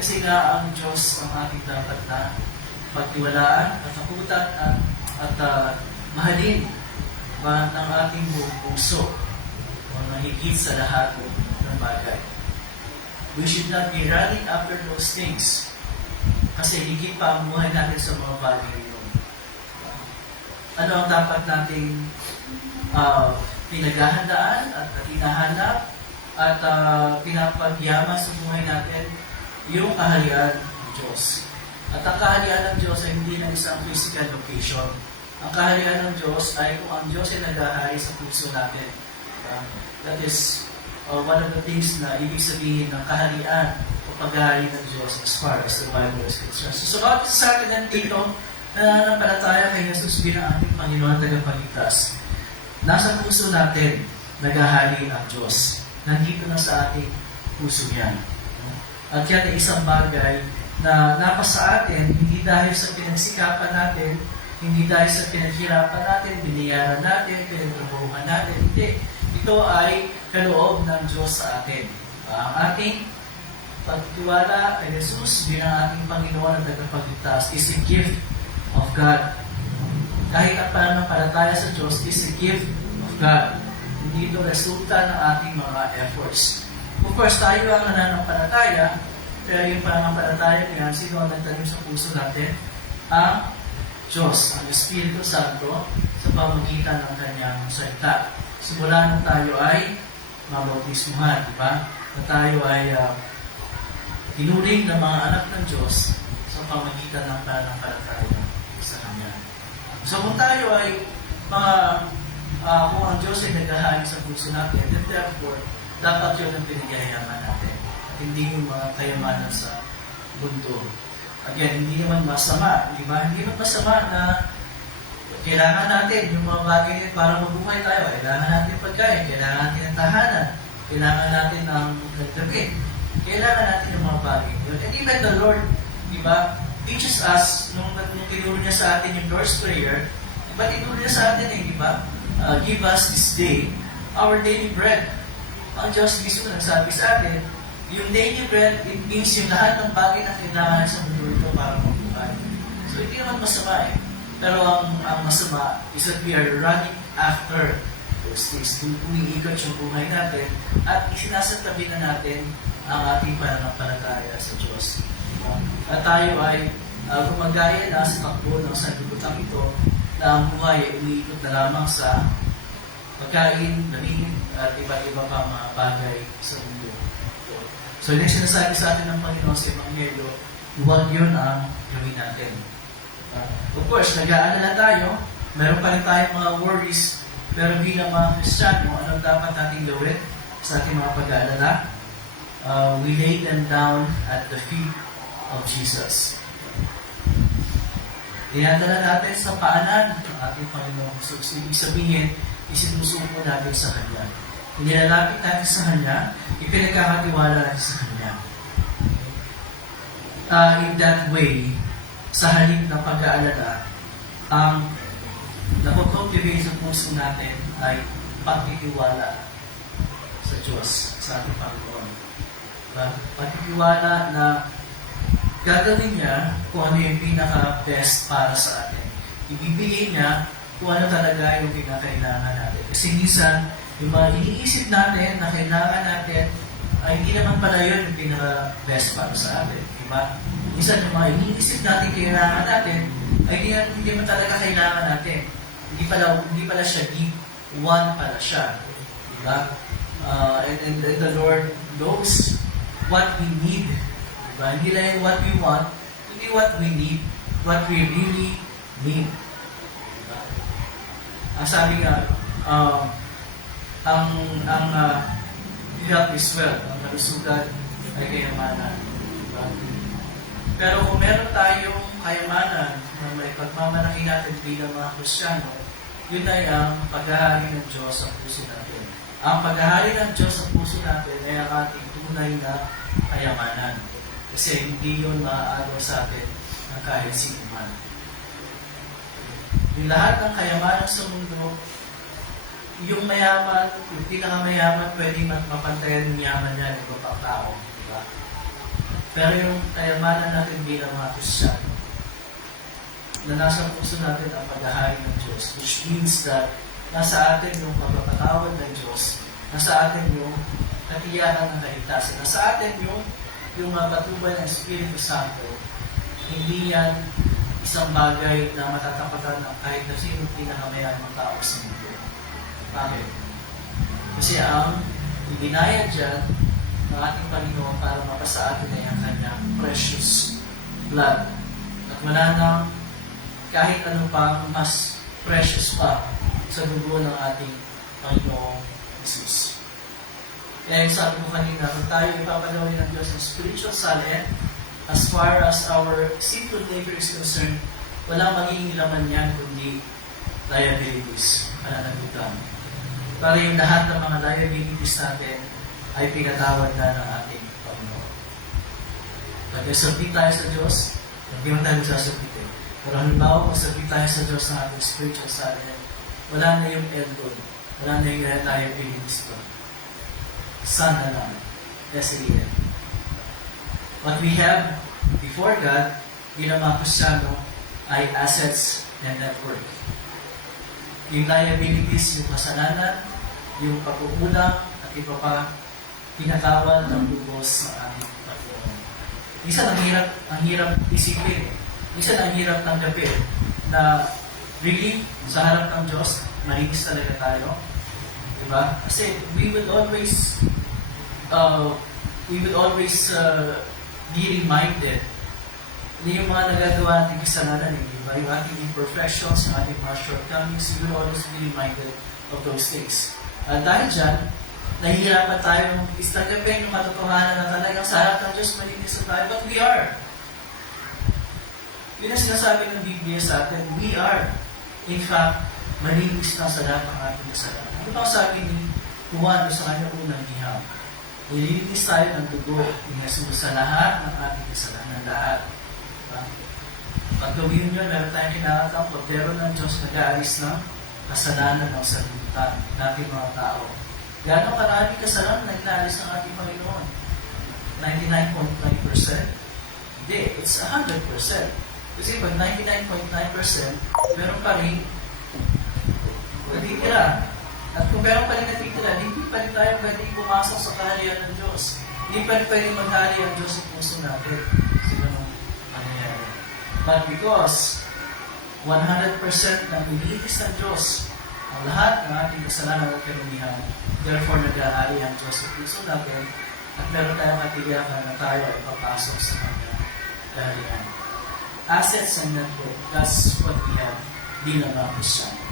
Kasi nga ang Diyos ang ating dapat na pagtiwalaan at takutan at mahalin ng ating buong puso o mahigit sa lahat ng bagay. We should not be running after those things kasi higit pa ang buhay natin sa mga bagay yun. Ano ang dapat nating pinaghahandaan at hinahanap at pinapagyaman sa buhay natin? Yung kaharian ng Diyos. At ang kaharian ng Diyos ay hindi na isang physical location. Ang kaharian ng Diyos ay kung ang Diyos ay naghahari sa puso natin. That is one of the things na ibig sabihin ng kaharian o paghahari ng Diyos as far as the Bible is concerned. So, bawat isa sa atin ng tito na nananampalataya kay Jesus bilang ating Panginoon at tagapagligtas. Nasa puso natin naghahari ang Diyos. Nandito na sa ating puso yan. At yan ay isang bagay na napasa atin, hindi dahil sa pinagsikapan natin, hindi dahil sa pinaghirapan natin, biniyaran natin, pinagtrabuhan natin. Hindi. Ito ay kaloob ng Diyos sa atin. Ang ating pagtiwala kay Jesus bilang ating Panginoon at tagapagligtas is a gift of God. Kahit ang pananampalataya sa Diyos is a gift of God. Hindi ito resulta ng ating mga efforts. Of course, tayo ang nananampalataya, pero yung pananampalataya niya, sino ang nagtanim sa puso natin? Ang Diyos, ang Espiritu Santo, sa pamagitan ng kanyang salita. Simula nung tayo ay mabautismuhan, di ba? Na tayo ay tinuring ng mga anak ng Diyos sa pamagitan ng pananampalataya sa Kanya. So kung tayo ay kung ang Diyos ay naghahari sa puso natin, then therefore, dapat yun ang pinagyayaman natin. At hindi yung mga kayamanan sa mundo. Again, hindi naman masama, di ba? Hindi naman masama na kailangan natin yung mga bagay para mabuhay tayo. Kailangan natin pagkain, kailangan natin ng tahanan, kailangan natin ng damit, kailangan natin yung mga bagay yun. And even the Lord, di ba, teaches us, nung tinuro niya sa atin yung Lord's Prayer, diba tinuro niya sa atin di ba? Give us this day our daily bread. Ang Diyos mismo nagsabi sa atin, yung daily bread, it means yung lahat ng bagay na kailangan sa mundo ito para mabuhay. So, hindi naman masama Pero ang masama is that we are running after those things. Umiikot yung buhay natin at isinasatabi na natin ang ating pananampalataya sa Diyos. At tayo ay gumagaya na sa takbo ng sanlibutan ito na ang buhay ay umiikot na lamang sa pagkain, damit, at iba't iba pa mga bagay sa mundo. So, yung sinasabi sa atin ng Panginoon sa Ebanghelyo, huwag yun ang gawin natin. Of course, nag-aalala tayo, meron pa rin tayong mga worries, pero bilang mga Kristiyano, anong dapat natin gawin sa ating mga pag-aalala? We lay them down at the feet of Jesus. Dinadala natin sa paanan ng ating Panginoon. So, ibig sabihin, isinusuko natin sa Kanya. Inilalapit natin sa Kanya, ipinagkakatiwala natin sa Kanya. In that way, sa halip ng pag-aalala, ang napocultivate sa puso natin ay pagtitiwala sa Diyos, sa ating Panginoon. Pagtitiwala na gagawin niya kung ano yung pinaka-best para sa atin. Ibibigay niya kung ano talaga yung pinakailangan natin. Kasi minsan, yung mga iniisip natin na kailangan natin, ay hindi naman pala yun yung pinaka-best para sa atin. Diba? Minsan, yung mga iniisip natin kailangan natin, ay hindi naman talaga kailangan natin. Hindi pala siya deep. One pala siya. Diba? And the Lord knows what we need. Diba? Hindi lang yung what we want, hindi what we need, what we really need. Diba? Ang sabi nga, ang health is wealth, ang kalusugan ay kayamanan. Diba? Pero kung meron tayong kayamanan na may pagmamalaki natin bilang mga Kristiyano, yun ay ang paghahari ng Diyos sa puso natin. Ang paghahari ng Diyos sa puso natin ay ang ating tunay na kayamanan. Kasi hindi yun maaagaw sa atin ng kahit sino man. Yung lahat ng kayamanan sa mundo, yung mayaman, yung pinakamayaman, pwedeng mapantayan ng yaman niya ng iba pang tao. Diba? Pero yung kayamanan natin bilang mga Kristiyano, na nasa puso natin ang paghahari ng Diyos, which means that nasa atin yung pagpapatawad ng Diyos, nasa atin yung katiyakan ng kaligtasan, nasa atin yung patubay ng Espiritu Santo. Hindi yan isang bagay na matatapatan ng kahit na sino pinakamayamang tao sa mundo. Bakit? Kasi ang ibinayad dyan ng ating Panginoon para mapasa atin ay ang kanyang precious blood. At wala nang kahit ano pang mas precious pa sa dugo ng ating Panginoong Jesus. Kaya yung sabi ko kanina, kung tayo ipapalawin ng Diyos ng spiritual salad, as far as our sinful nature is concerned, walang magiging laman yan kundi liabilities, pananagutan. Para yung lahat ng mga liabilities natin ay pinatawad na ng ating Panginoon. Pag nasabit tayo sa Diyos, hindi mo tayo sasabitin. Pero halimbawa, masabit tayo sa Diyos ng ating spiritual salad, wala na yung end doon. Wala na yung liabilities doon. Sana lang. S-A-N. What we have before God, bilang mga Kristiyano, ay assets and net worth. Yung liabilities, yung kasalanan, yung pagkukulang, at iba pa, pinatawad ng lubos sa ating Panginoon. Minsan, ang hirap isipin. Minsan, ang hirap tanggapin na really, sa harap ng Diyos, malinis talaga tayo. Diba? Kasi we would always be reminded na yung mga nagagawa nating kasalanan, di ba? Yung ating imperfections, yung ating mga shortcomings, we will always be reminded of those things. At dahil dyan, nahihirapan tayong istanggapin yung katotohanan na talagang sa harap ng Diyos malinis na tayo, but we are. Yun ang sinasabi ng Biblia sa atin, we are, in fact, malinis na sa lahat ng ating kasalanan. Ano ba ang sabi ni Juan sa kanyang unang liham? Nililinis tayo ng dugo ni Jesus sa lahat ng ating kasalanan, lahat. Diba? Pag gawin nyo, meron tayong kinakatang pagdero ng Diyos nag-aalis ng kasalanan ng sanlibutan natin mga tao. Gano'ng karami kasalanan na inaalis ng ating Panginoon? 99.9%? Hindi, it's 100%. Kasi pag 99.9%, meron pa rin natitira. At kung meron pa rin natitira, hindi pa rin tayo pwedeng pumasok sa kaharian ng Diyos. Hindi pa rin pwedeng maghari ang Diyos sa puso natin. Kasi ganun mangyayari. But because 100% na nililis ng Diyos ang lahat ng ating kasalanan at karumihan, therefore nag-aari ang Diyos sa puso natin at meron tayong katiyakan na tayo ay papasok sa kanyang kaharian. Assets and network, that's what we have bilang mga Kristyano.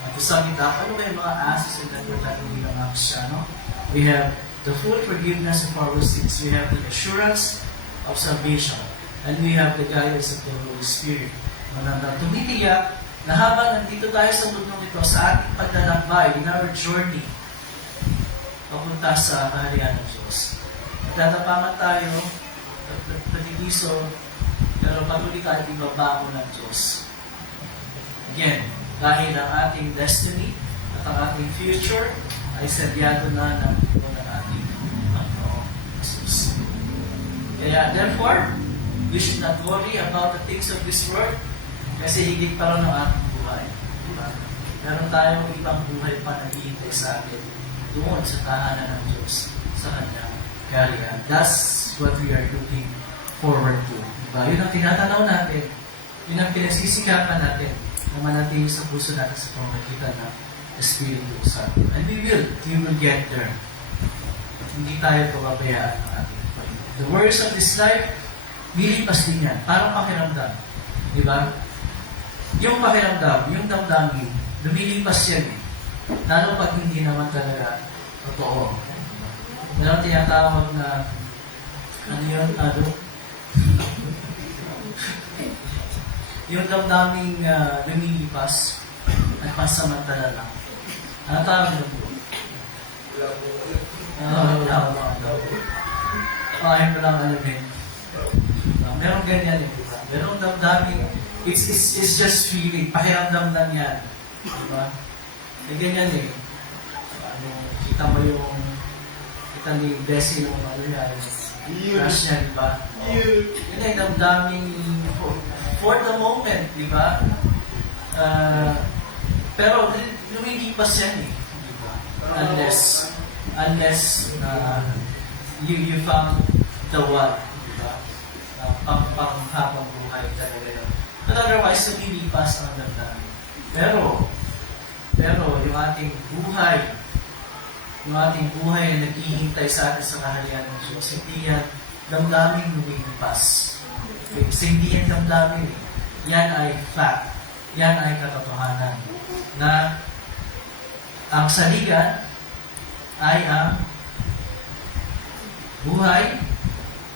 At isang itap, ano ba yung mga assets and network natin bilang mga Kristyano? We have the full forgiveness of our sins. We have the assurance of salvation. And we have the guidance of the Holy Spirit. Manandang tumitiyak na habang nandito tayo sa mundong ito, sa ating paglalakbay, in our journey, papunta sa kaharian ng Diyos. Nagtatapangan tayo, patigiso, pero patuloy tayo ibabako ng Diyos. Again, dahil ang ating destiny at ang ating future ay sadyado na ng Panginoon ng ating Panginoon Jesus. Kaya, therefore, we should not worry about the things of this world kasi higit pa rin ang ating buhay. Diba? Meron tayong ibang buhay pa naghihintay sa atin doon sa tahanan ng Diyos sa Kanyang kaharian. That's what we are looking forward to. Diba? Yun ang tinatanaw natin. Yun ang pinagsisikapan natin na manatili sa puso natin sa pamamagitan ng Espiritu Santo. And we will get there. Hindi tayo pababayaan ng ating Panginoon. The worries of this life, nilipas din yan. Parang pakiramdam. Di ba? Yung pakiramdam, yung damdamin, lumilipas yan eh. Lalo pag hindi naman talaga totoo. Meron tinatawag na ano yun? Yung damdaming lumilipas at pansamantala lang. Ano tawag na po? Wala ko Kain mo lang alamin. Meron ganyan eh, diba? Merong damdamin, it's just feeling, pakiramdam lang yan. Diba? May ganyan eh. Kita mo yung, kita ni Bessie yung ano yan, crush niya, diba? Yun ay damdamin for the moment, diba? Pero lumilipas yan eh. Diba? Unless you found the one, diba? Pang-habang buhay talaga yun. But otherwise, lumilipas ang damdamin. Pero yung ating buhay na naghihintay sa atin sa kaharian ng Diyos, hindi yan damdamin lumilipas. Hindi yan damdamin eh. Yan ay fact. Yan ay katotohanan. Na ang saligan ay ang buhay,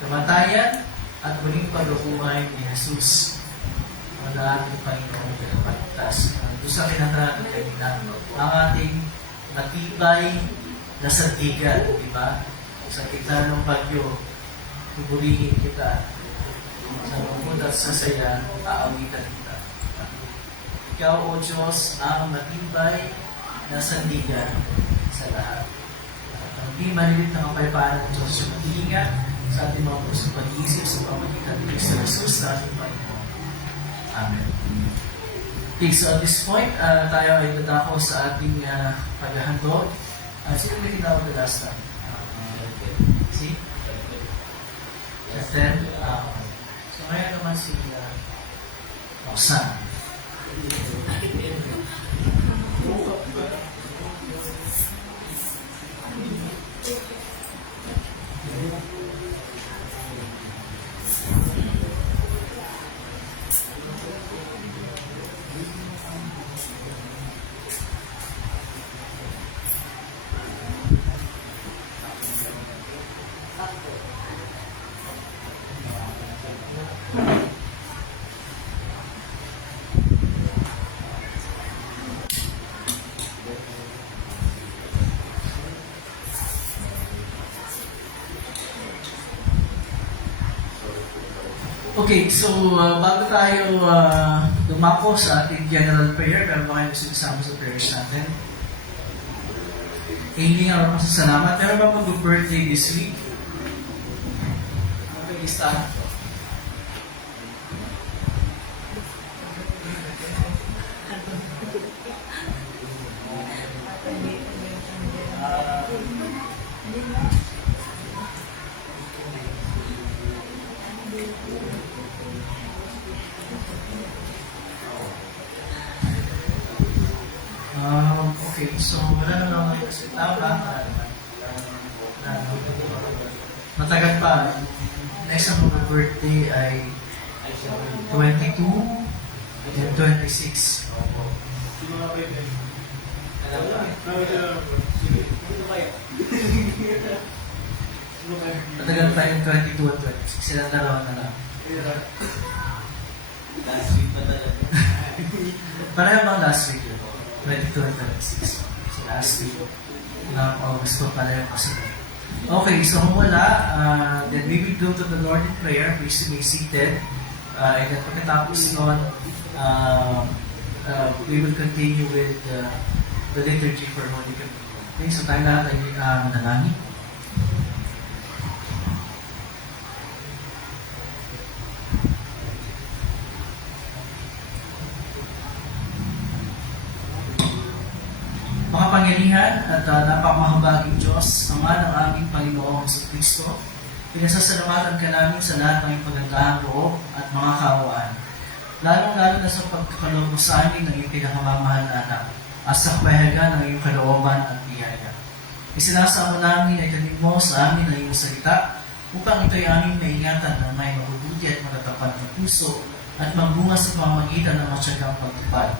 kamatayan, at muling pagbubuhay ni Jesus. Ang ating Panginoon na kapagtas. Doon sa kinatarating kanina, ang ating matibay na sandigan, di ba? Sa kita ng bagyo, pupurihin kita. Sa lungkot at sa saya, aawitan kita. Ikaw, O Diyos, ang matibay na sandigan sa lahat. At ang di malilit na kapayapaan ng Diyos yung mag-iingat sa ating mga pusong pag-iisip sa pamagitan ng Kristo Jesus na ating Panginoon. Amen. Okay, so at this point, tayo ay dadako sa ating paghahandog. Sino may tinawag the last time? Si? Then, so ngayon naman si Roxanne. Okay, so bago tayo dumako sa ating general prayer, meron ba kayo gusto kasama sa prayers natin? Hihingi nga ako sa salamat. Meron ba mag-birthday this week? Okay, listahan po. Okay, so wala na lang kayo kasi tama. Matagal pa. Next ang mga birthday ay 22 and 26. Alam ba? Matagal pa yung 22 at 26. Silang dalawa na lang. Last week pa talaga. Pareho bang last week yun? 22 and 26. So last week na August pa pala yung kasunod. Okay, so kung wala, then we will go to the Lord in prayer. Please be seated. And then pagkatapos nun, we will continue with the liturgy for Holy Communion. Okay, so tayo lahat ay manalangin. Makapangyarihan at napakamahabaging Diyos, Ama ng aming Panginoong Kristo, pinasasalamatan ka namin sa lahat ng iyong pagandahang loob at mga kaawaan. Lalong-lalo na sa pagkakaloob mo sa amin ng iyong pinakamamahal na anak at sa kapayagan ng iyong kalooban at biyaya. Isinasamo namin ay tanim mo sa amin ang iyong salita upang ito'y aming maingatan ng may mabubuti at matatapat na puso at magbunga sa pamamagitan ng matyagang pagtupad.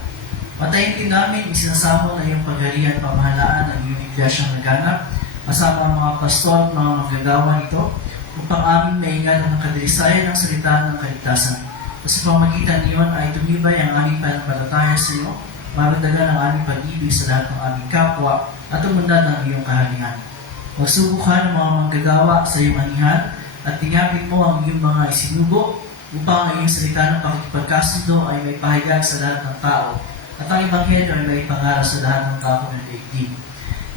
Matayin din namin isinasamo na iyong pagharian at pamahalaan ng iyong iglesyang naganap kasama ang mga pastor at mga manggagawa nito upang aming maingatan ng kadilisayan ng salita ng kaligtasan. Sa pamamagitan niyon ay tumibay ang aming pananampalataya sa iyo, maragdagan ang aming pag-ibig sa lahat ng aming kapwa at umunlad ng iyong kaharian. Magsubukan ang mga manggagawa sa iyong anihan at tingapin mo ang iyong mga isinugo upang ang iyong salita ng pakikipagkasundo ay may pahayag sa lahat ng tao at ang Ebanghelyo ay may pangaral sa lahat ng tao ng daigdig.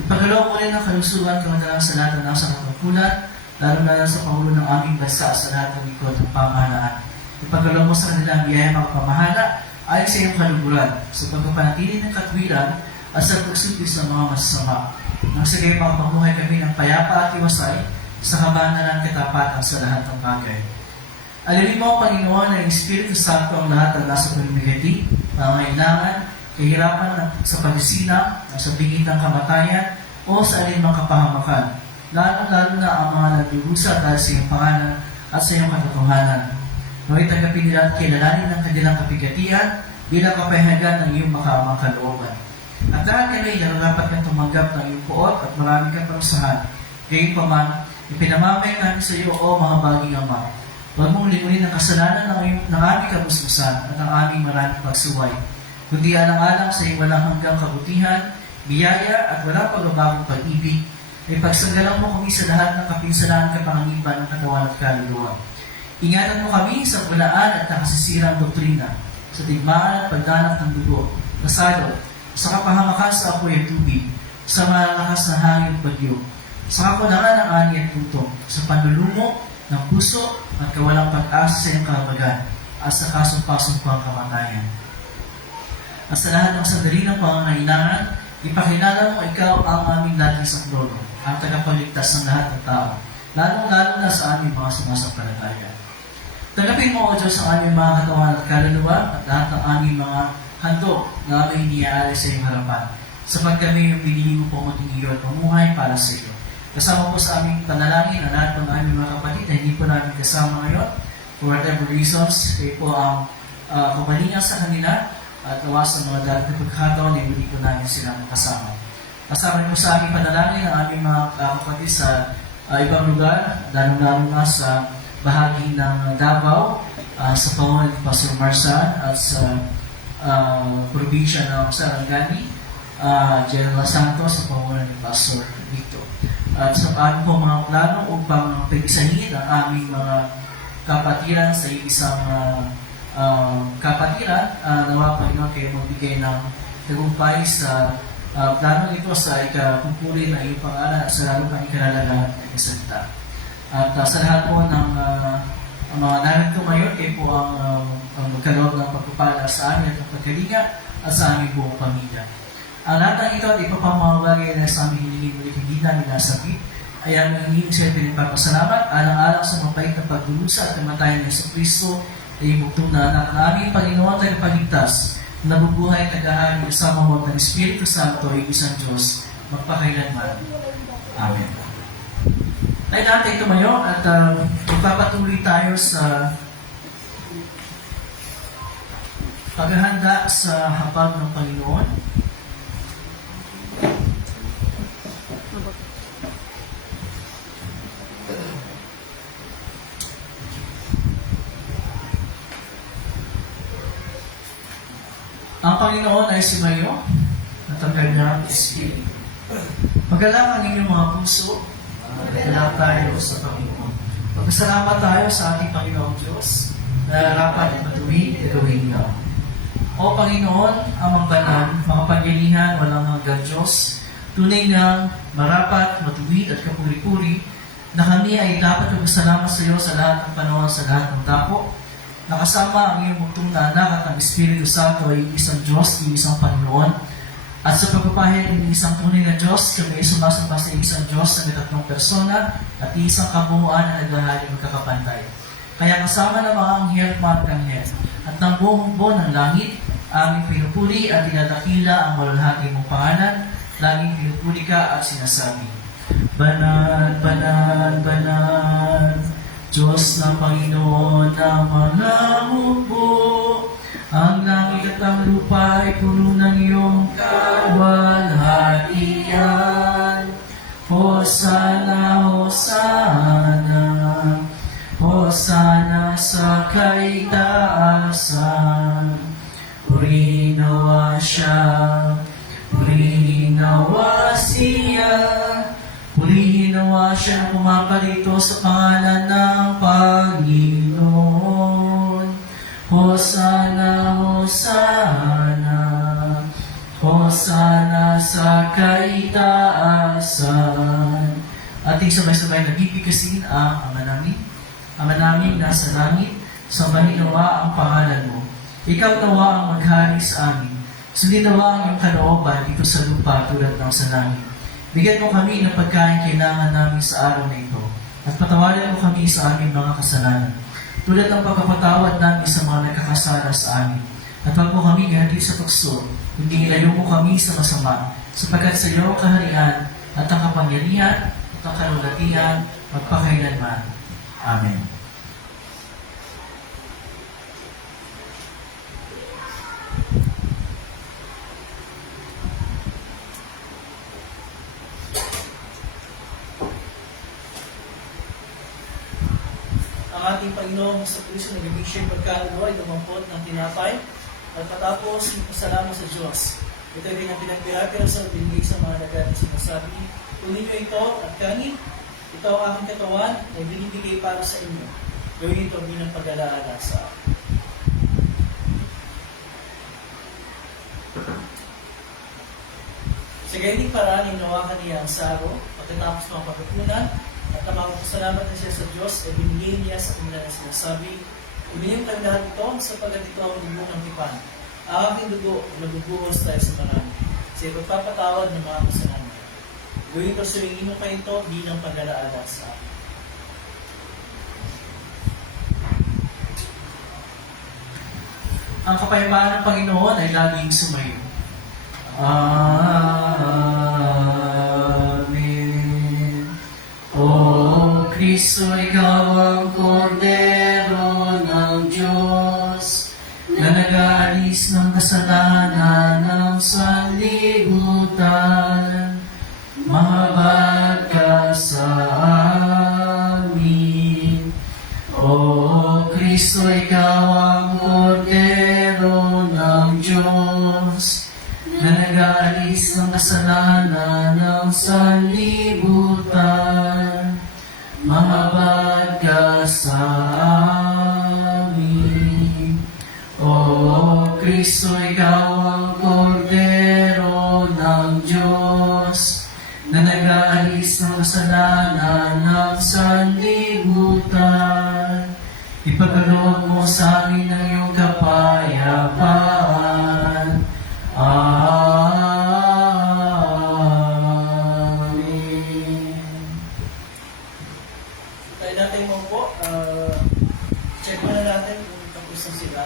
Ipagkaloob mo rin ang kalusugan kamadalang sa lahat ng nasa katungkulan, lalo na sa Pangulo ng aming bansa sa lahat ng likod ng pamahalaan. Ipagkaloob mo sa kanilang biyaya makapamahala ay sa iyong kaluguran, sa pagpapanatili ng katwiran at sa pagsupis ng mga masasama. Nang sa gayon makapamuhay kami ng payapa at iwasay sa kabanalan katapatan sa lahat ng bagay. Alawin mo, Panginoon, na yung Espiritu Santo ang lahat ng nasa pamimigati, pangailangan, kahirapan sa pagsilang, sa bingit ng kamatayan, o sa alinmang kapahamakan, lalo-lalo na ang mga nagdurusa dahil sa iyong pangalan at sa iyong katotohanan. Nawa'y tanggapin nila at kilalanin ng kanilang kapigatian bilang kapayagan ng iyong makaamang kalooban. At dahil kami nararapat kang tumanggap ng iyong puot at maraming kang parusahan, gayon pa man, ipinamamay namin sa iyo, O mahabaging Ama. Huwag mong limunin ang kasalanan ng aming kabusbusan at ang aming maraming pagsuway, kundi alang-alang sa iyong walang hanggang kabutihan, biyaya at walang pagbabagong pag-ibig, ay pagsanggalang mo kami sa lahat ng kapinsalaan kapanganiban ng katawan at kaluluwa. Ingatan mo kami sa bulaan at nakasisirang doktrina, sa digmaan at pagdanak ng dugo, kasado, sa kapahamakan sa apoy at tubig, sa malalakas na hangin at bagyo, sa kakulangan ng ani at tutong, sa panlulumo ng puso at kawalang pag-asa sa iyong kahabagan at sa kasumpang-sumpang kamatayan. At sa lahat ng sandali ng pangangailangan, ipakilala mo ikaw ang aming laging sakdolo, ang tagapagligtas ng lahat ng tao, lalong-lalo na sa aming mga sumasampalataya. Tanggapin mo, O Diyos, ang aming mga katawan at kaluluwa at lahat ng aming mga handog na aming iniaari sa iyong harapan, sapagkat kami yung pinili mo po ang iyo at mamuhay para sa iyo. Kasama po sa aming panalangin ang lahat ng aming mga kapatid na hindi po namin kasama ngayon. For whatever reasons, kayo po ang kumalinga sa kanila at nawa sa mga darating pagkakataon na hindi po namin silang kasama. Kasama po sa aming panalangin ang aming mga kapatid sa ibang lugar, lalo-lalo na sa bahagi ng Davao, sa pangunan ni Pastor Marsan at sa probinsya ng Sarangani, General Santos sa pangunan ni Pastor Vito. At sa aming po mga plano upang pag-isahin ang aming mga kapatiran, sa iyong isang kapatiran. Nawa, Panginoon, kayo magbigay ng tagumpay sa plano ito sa ikakumpuli na iyong pangalan at sa lalo pang ikalalagaan ng salita. At sa lahat po ng mga narito ngayon, kayo po ang magkaloob ng pagpapala sa amin at pagkalinga at sa aming buong pamilya. Ang lahat ng ito at ipapamahagay na sa aming hinihingi ulit hindi namin nasabit ay ang hinihingi sa pinagpapasalamat alang-alang sa mapait na pagdulusa at kamatayan ng Yesu Kristo ay bugtong na anak na aming Panginoon at tagapagligtas na nabubuhay at tagahari kasama mo ng Espiritu Santo ay isang Diyos magpakailanman. Amen. Tayo natin tumayo at magpapatuloy tayo sa paghahanda sa hapag ng Panginoon. Ang Panginoon ay sumayo at ang kanyang Espiritu. Magalang ang inyong mga puso. Magalang tayo sa Panginoon. Magpasalamat tayo sa ating Panginoong Diyos na rapat at matuwid na gawin niya. O Panginoon, amang banal, makapangyarihan, walang hanggang Diyos, tunay na marapat, matuwid at kapuri-puri, na kami ay dapat magpasalamat sa iyo sa lahat ng panahon, sa lahat ng dako, nakasama ang iyong bugtong na anak at ang Espiritu Santo ay isang Diyos, isang Panginoon. At sa pagpapahid ng isang tunay na Diyos, kami ay sumasamba sa isang Diyos sa may tatlong persona at isang kabuuan na naghahari magkakapantay. Kaya kasama ng mga anghel at mga kanghel at ng buong buo ng langit, aming pinupuri at dinadakila ang malalhati mong pangalan, laging pinupuri ka at sinasabi, Banal, banal, banal, Diyos na Panginoon ng mga hukbo, ang langit at ang lupa ay puno ng iyong kawalhatian. Hosana, Hosana, Hosana sa kaitaasan. Purihin nawa siya, purihin nawa siya, purihin nawa siya na pumaparito sa pangalan ng Panginoon. Hosana, Hosana, Hosana sa kaitaasan. Ating sabay-sabay nagpipikasin ang Ama namin. Ama namin nasa langit, sambahin nawa ang pangalan mo. Ikaw nawa ang maghari sa amin. Sundin nawa ang iyong kalooban dito sa lupa tulad ng sa langit. Bigyan mo kami ng pagkain kailangan namin sa araw na ito. At patawarin mo kami sa aming mga kasalanan, tulad ng pagkapatawad namin sa mga nagkakasala sa amin. At huwag mo kami gahati sa tukso, hindi ilayo mo kami sa masama, sapagkat sa iyo ang kaharian at ang kapangyarihan at ang kalulatihan magpakailanman. Amen. Ang ating Panginoong sa Kristo nagiging siya'y pagkaluwa ay lumampot ng tinapay at patapos pasalamat sa Diyos. Ito ay pinagpira-pira sa binigay sa mga nagat at sinasabi, kunin niyo ito at kanin. Ito ang aking katawan na binibigay para sa inyo. Gawin ito bilang pag-alaala sa akin. Sa ganitong paraan, hinawakan niya ang saro pagkatapos ng pagkukunan at ang magpasalamat na siya sa Diyos ay binigay niya sa kanila na sinasabi, uminom kang lahat ito sapagkat ito ang dugo ng tipan. Ang aking dugo na bubuhos tayo sa marami. Sa ipagpapatawad ng mga kasalanan. Gawin ito sa inom kayo ito bilang pag-alaala sa akin. Ang kapayapaan ng Panginoon ay laging sumayo. Amen. O Kristo, ikaw ang kordero ng Diyos na nag-aalis ng kasalanan ng sanlibutan. Mahabag ka sa amin. O Kristo, ikaw ang kordero ng Diyos na nag-aalis ng kasalanan ng sanlibutan. Mahabag ka sa Kristo, ikaw ang kordero ng Diyos na nag-aalis ng kasalanan ng sanlibutan. Ipagkaloob mo sa amin ang iyong kapayapaan. Amen. Tayo natin mo po. Check muna natin kung tapos na sila.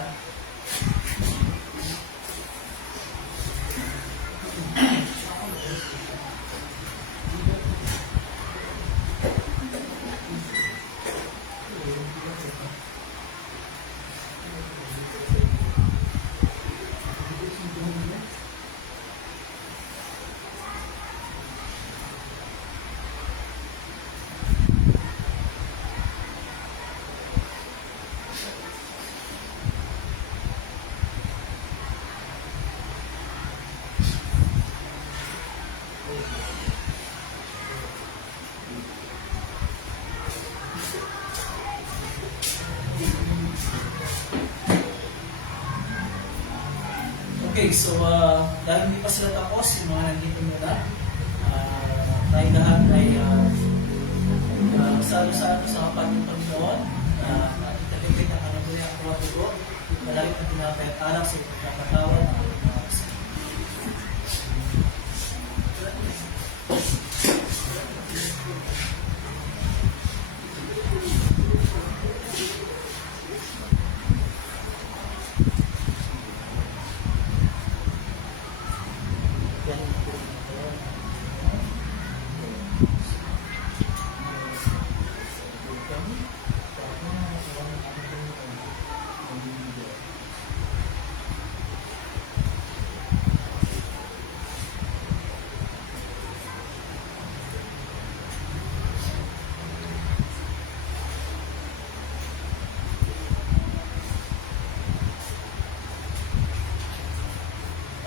Okay, so dahil hindi pa sila tapos, yung mga nandito muna, tayo lahat ay salo-salo sa kapat ng Panginoon, at italipid ang kanamuli ang mga dugo, malalik na tinapay at alak sa pagkakatawan ng mga kasama.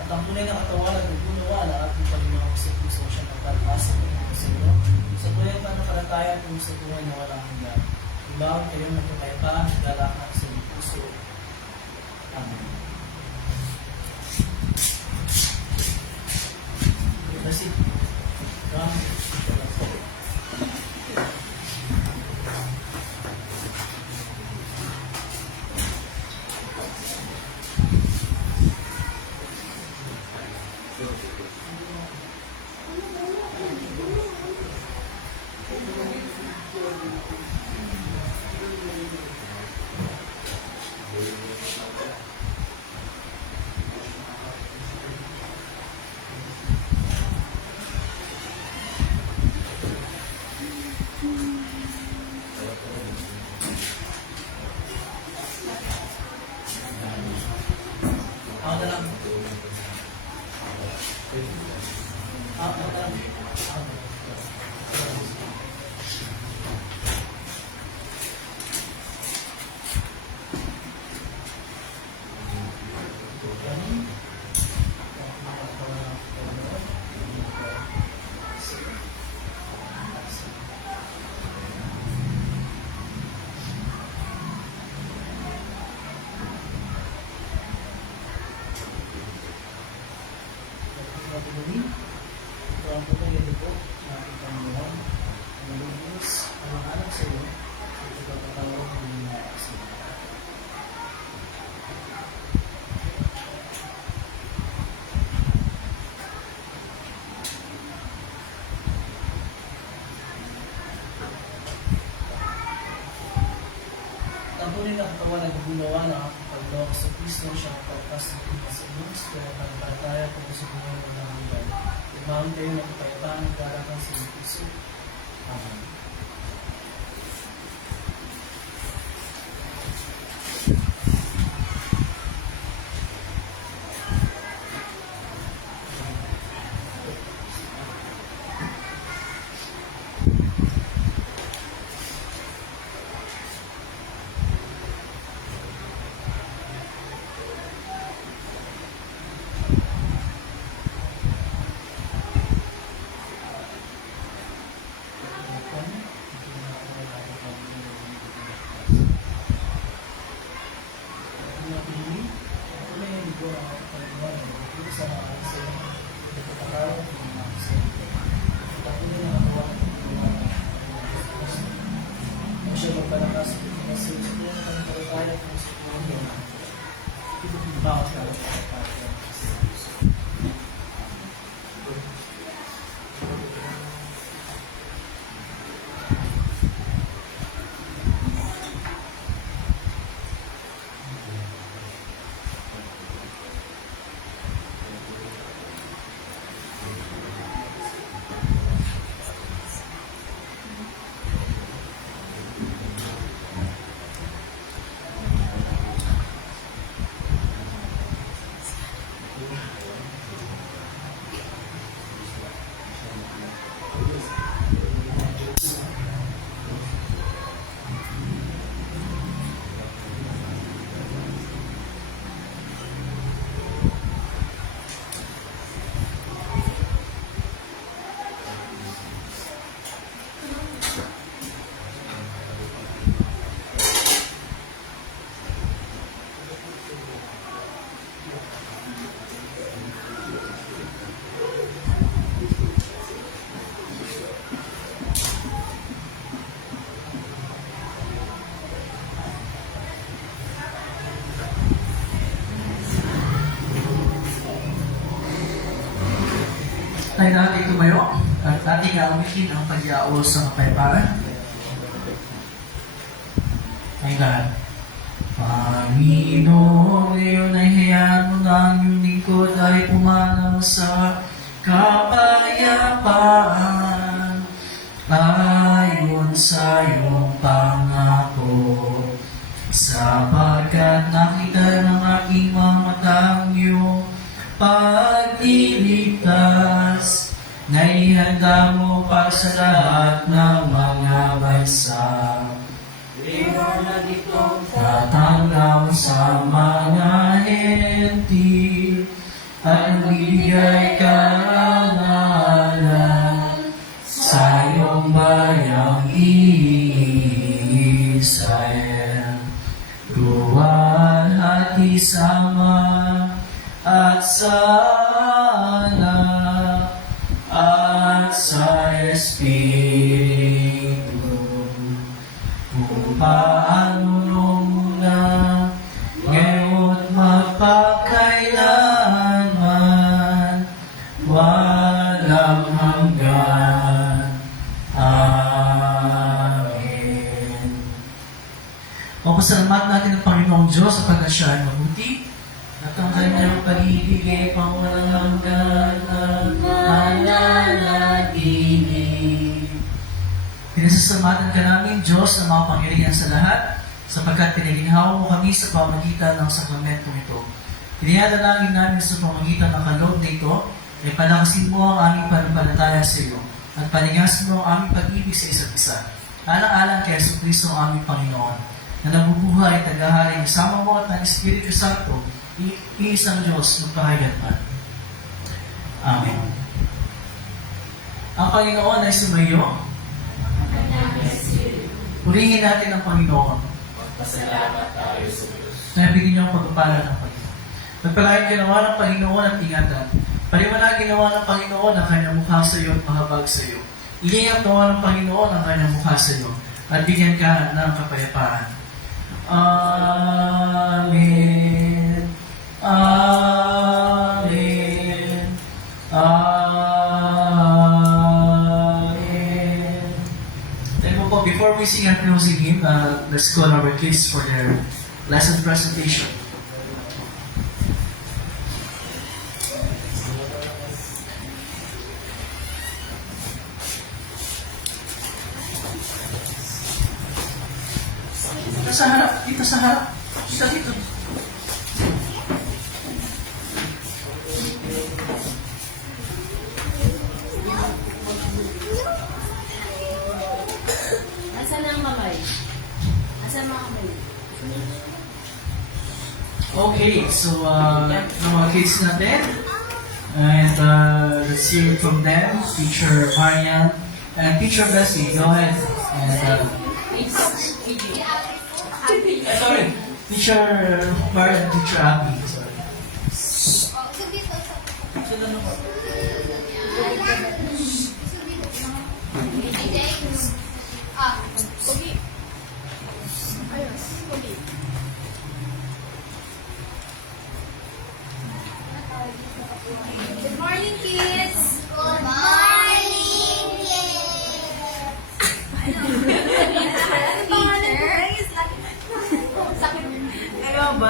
At ang tunay na katawan at nagbunuwa na ating Panginoon sa puso siya nagtatasa ng mga sino. Sa tunay na pananampalataya kung sa tunay na walang hanggan. Ibawang kayong nagkakayapaan at lalakan sa iyong puso. Amen. Kasi, ako na lang. Ako na lang. Ito ang putong ito po na ating Panginoon. Ang nalubos ang mga anak sa iyo. Ito ang katawag ng mga sa iyo. Tampunin ang katawan ng gumawa ng aking Panginoon sa Kristo siya ang pagkas ng mga sa iyo. Sa pananampalataya kung sa buhay ng mga hanggan. Ibawang kayo ng kapayapaan at lalakan sa iyong puso. Amen. Amen. ng Panginoon. Dito sa mga sa iyo. Pagkakatawa ng mga sa iyo. Pagkakatawa ng mga ang siya magpalakas sa Pilipinas. Sa iyo ng pagkakatawa ng sa Pilipinas. Ito yung bawat ka. Tayo natin tumayo at ating gamitin ang pag-iao sa kapayapaan. My God. Panginoon, ngayon ay hayaan mo na ang iyong lingkod ay pumanaw sa kapayapaan ayon sa iyong pangako. Sapagkat nakita ng aking mga matang iyong pagliligtas na ihanda mo para sa lahat ng mga bansa. Tatanggaw sa mga hentil at magbibigay karangalan sa iyong bayang Israel. Luwalhati sama at sana at sa Espiritu kung paano muna ngayon magpakailanman walang hanggan. Amen. Papasalamat natin ang Panginoong Diyos sa pagkasya ay mabuti at ang kanyang pag-ibig ay pang walang hanggan at mananatili. Pinasasalamatan ka namin, Diyos, ng mga Panginoon sa lahat, sapagkat pinaginhawa mo kami sa pamagitan ng sakramentong ito. Pinayadalangin namin sa pamagitan ng kaloob nito, ay palakasin mo ang aming pananampalataya sa iyo, at panigasin mo ang aming pag-ibig sa isa't isa. Alang-alang kay Jesucristo ang aming Panginoon, na nabubuhay at naghahari kasama mo at ng Espiritu Santo, iisang Diyos magpahayagman. Amen. Ang Panginoon ay sumayo. Purihin natin ang Panginoon. Pasalamat tayo sa Diyos. Nabigyan niyo ang pagpapala ng Panginoon. Magpalagay ginawa ng Panginoon at ingatan. Paliwanag ginawa ng Panginoon ang kanyang mukha sa iyo at mahabag sa iyo. Iliyang gawa ng Panginoon ang kanyang mukha sa iyo at bigyan ka ng kapayapaan. Amen. Amen. Amen. Then po, before we sing our closing hymn, let's call our kids for their lesson presentation. Dito sa harap, dito sa harap. Dito. Asan ang kamay? Asan mga kamay? Okay, so mga kids natin. And let's hear from them, Teacher Marian and Teacher Bessie. Go ahead. And, sorry, Teacher Marian and Teacher Abby. Sorry.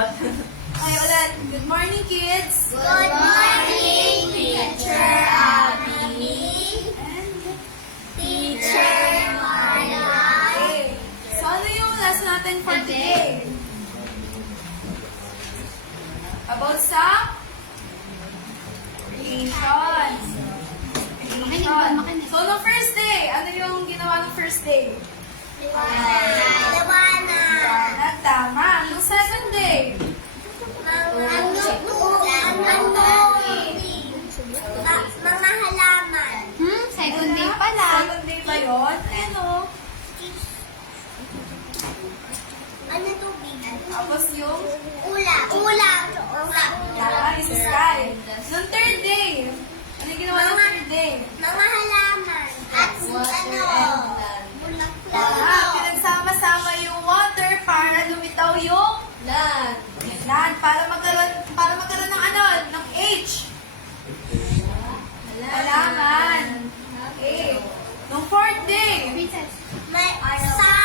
Salamat. Okay, ulit. Good morning, kids. Good morning, Teacher Abby. And, Teacher Maria. okay. So, ano yung lesson natin for today? About sa creation. So, no first day, ano yung ginawa ng first day? Liwanag. Tama. Yung second day? Mga halaman. Second day pala. Second day ba yun? Ano? Ano tubig? Tapos yung Ulam. Ulam. tama, is sky. Nung third day, ano yung ginawa ng third day? Mga halaman. At ano? Tama, pinagsama-sama yung water para lumitaw yung land. Para magkaroon ng ano, ng H. Halaman. Okay. Nung fourth day, May sayonara.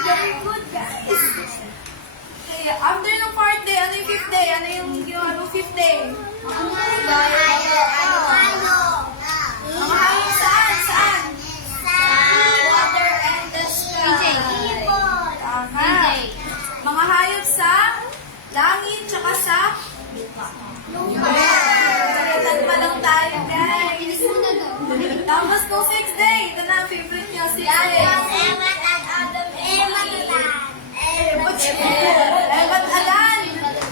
very good guys. Okay, after ng fourth day, ano yung fifth day? Ano yung ginawa ng fifth day? Ano? Mga hayop saan? Saan? Water and the sky. Ibon. Tama. Mga hayop sa langit tsaka sa lupa. Kalitan pa lang tayo, guys. Tapos nung sixth day, ito na ang favorite niyo, sixth day. Ebat alan.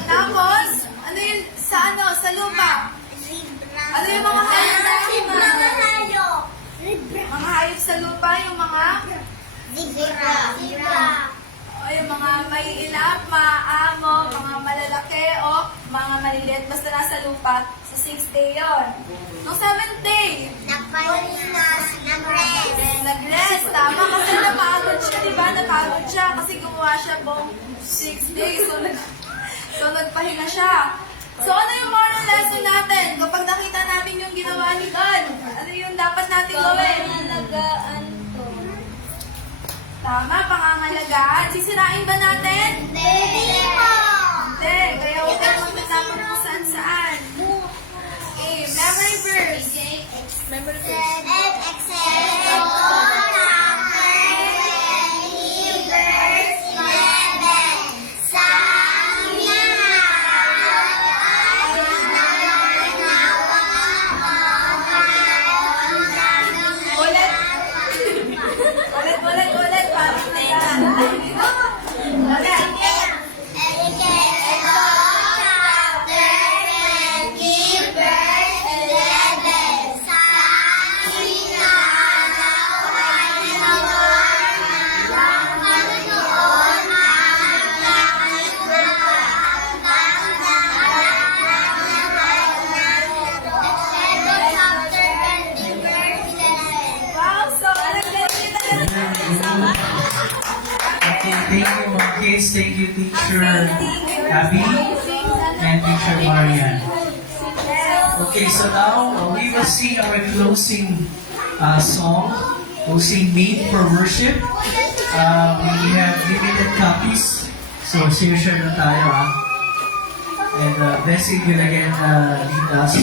Tapos, ano yun sa ano, sa lupa? Ano yung mga hayop sa lupa? Mga hayop sa lupa, yung mga o yung mga may ilap, maamo, mga malalaki o mga maliliit, basta nasa lupa, sa 6th day yun. Nung 7th day, nag-rest, tama, kasi napagod siya, di ba? Napagod siya kasi gumawa siya buong 6 days, so nagpahinga siya. So ano yung moral lesson natin? Kapag nakita natin yung ginawa ni God, ano yung dapat natin gawin? Tama, pangangalagaan. Sisirain ba natin? Hindi. Kaya huwag kang magtatapon kung saan-saan. Okay, memory verse. Ulit. Ulit. Parang ulit. Wow, so galing talaga. Okay, thank you mga kids. Thank you Teacher Abby and Teacher Marian. Okay, so now we will sing our closing song. We'll sing Made for Worship. We have limited copies, so share na tayo ha. And Bessie will again lead us.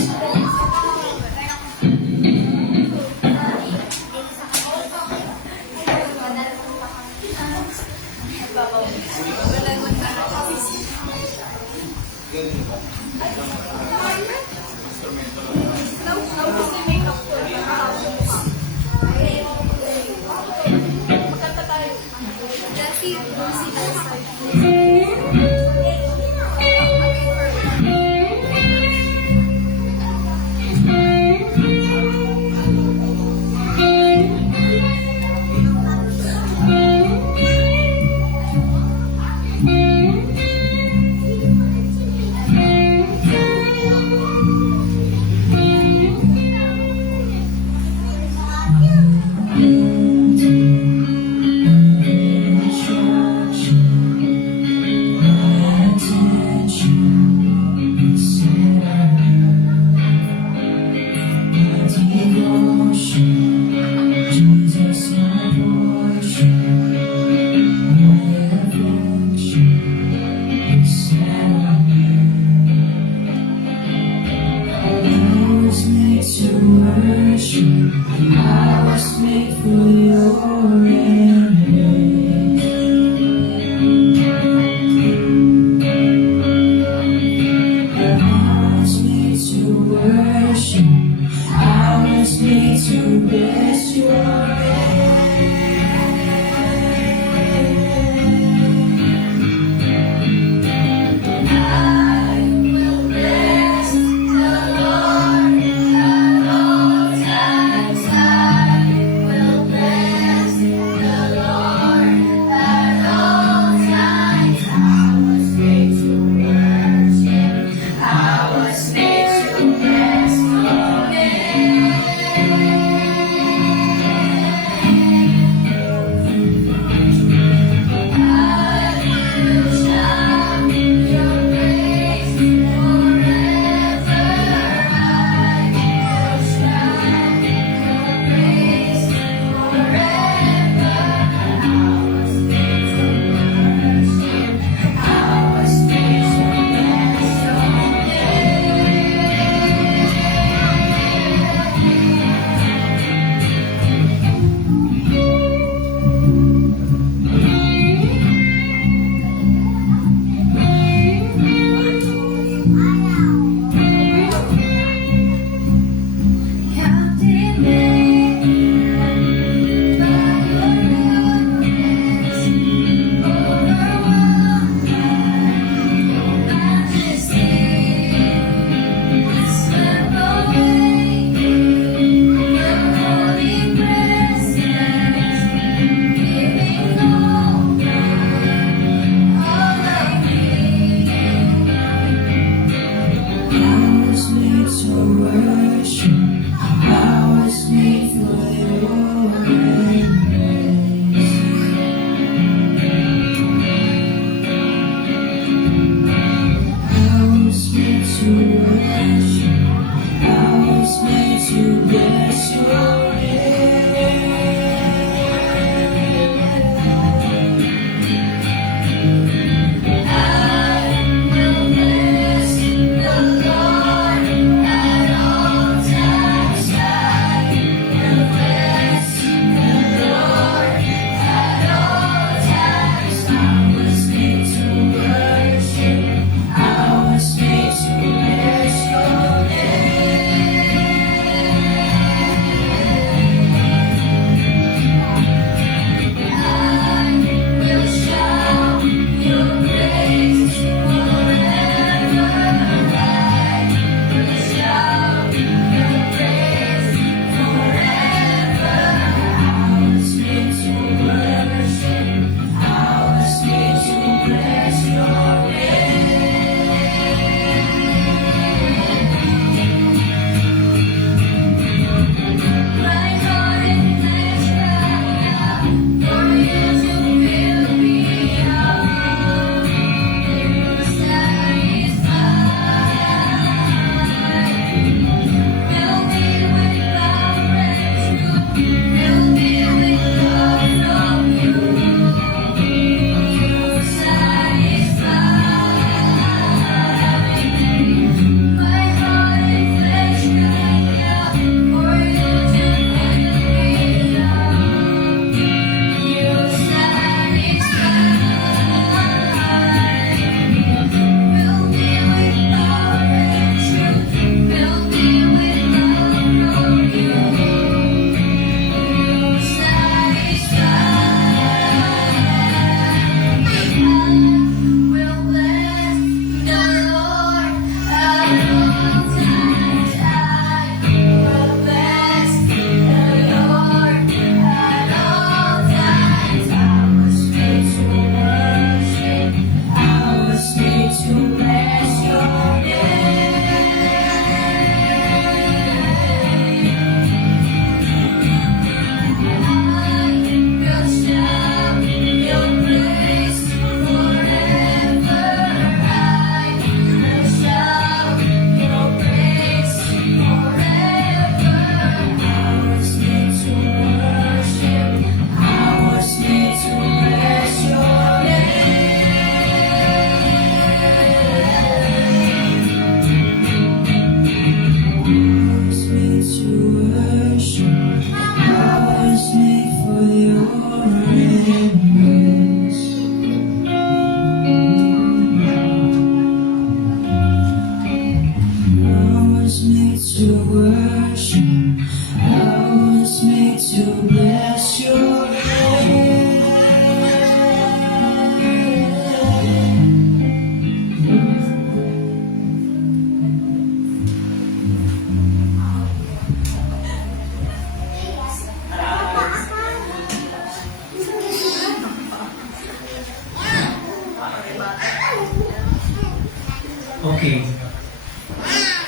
Okay.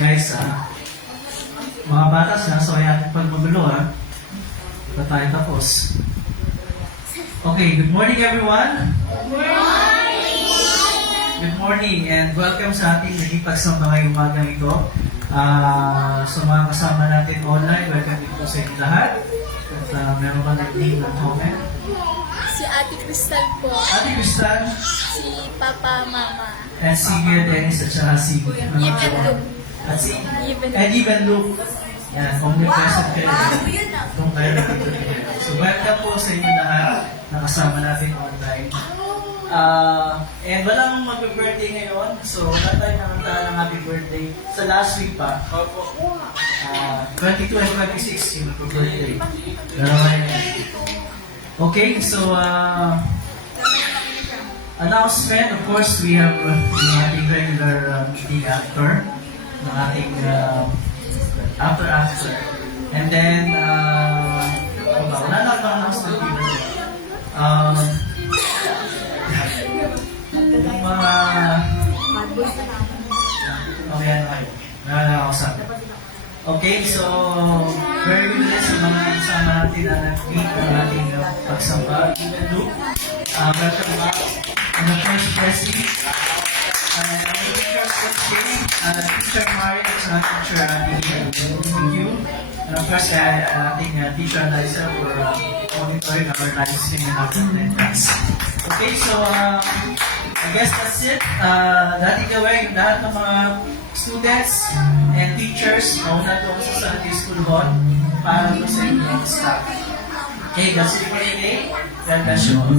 Guys, mga bata, sinasabi natin pagmagulo, ha? Hindi pa tayo tapos. Okay, good morning everyone. Good morning and welcome sa ating nagipagsamba ngayong umagang ito. Sa mga kasama natin online, welcome dito sa inyo lahat. At meron ba nag-name ng comment? Si Ate Crystal po. Ate Crystal, Si Papa, Mama. and si Kuya Dennis at saka si Yip and Luke. At si Yip and Eddie and Luke. Yan, omnipresent kayo. Kung kayo nakito niyo. So welcome po sa inyo lahat na kasama natin online. And walang mag-birthday ngayon. So wala tayo nakanta ng happy birthday sa last week pa. 22 and 26 yung mag-birthday. Dalawa yun. Okay, so announcement, of course, we have yung ating regular meeting after ng ating after. And then, wala na akong announcement dito. Yung mga okay, ano kayo? Wala na ako sabi. Okay, so very good sa mga kasama natin na nag-meet ng ating pagsamba. Welcome back. And of course, Presley. And our teacher, Coach Jay, Teacher Mari, at sa teacher thank you. And of course, ating teacher Liza for monitoring our live streaming after the class. Okay, so I guess that's it. Dati gawin yung lahat ng mga students and teachers mauna doon sa Sunday School Hall para sa inyong staff. Okay, that's it for today. God bless you all.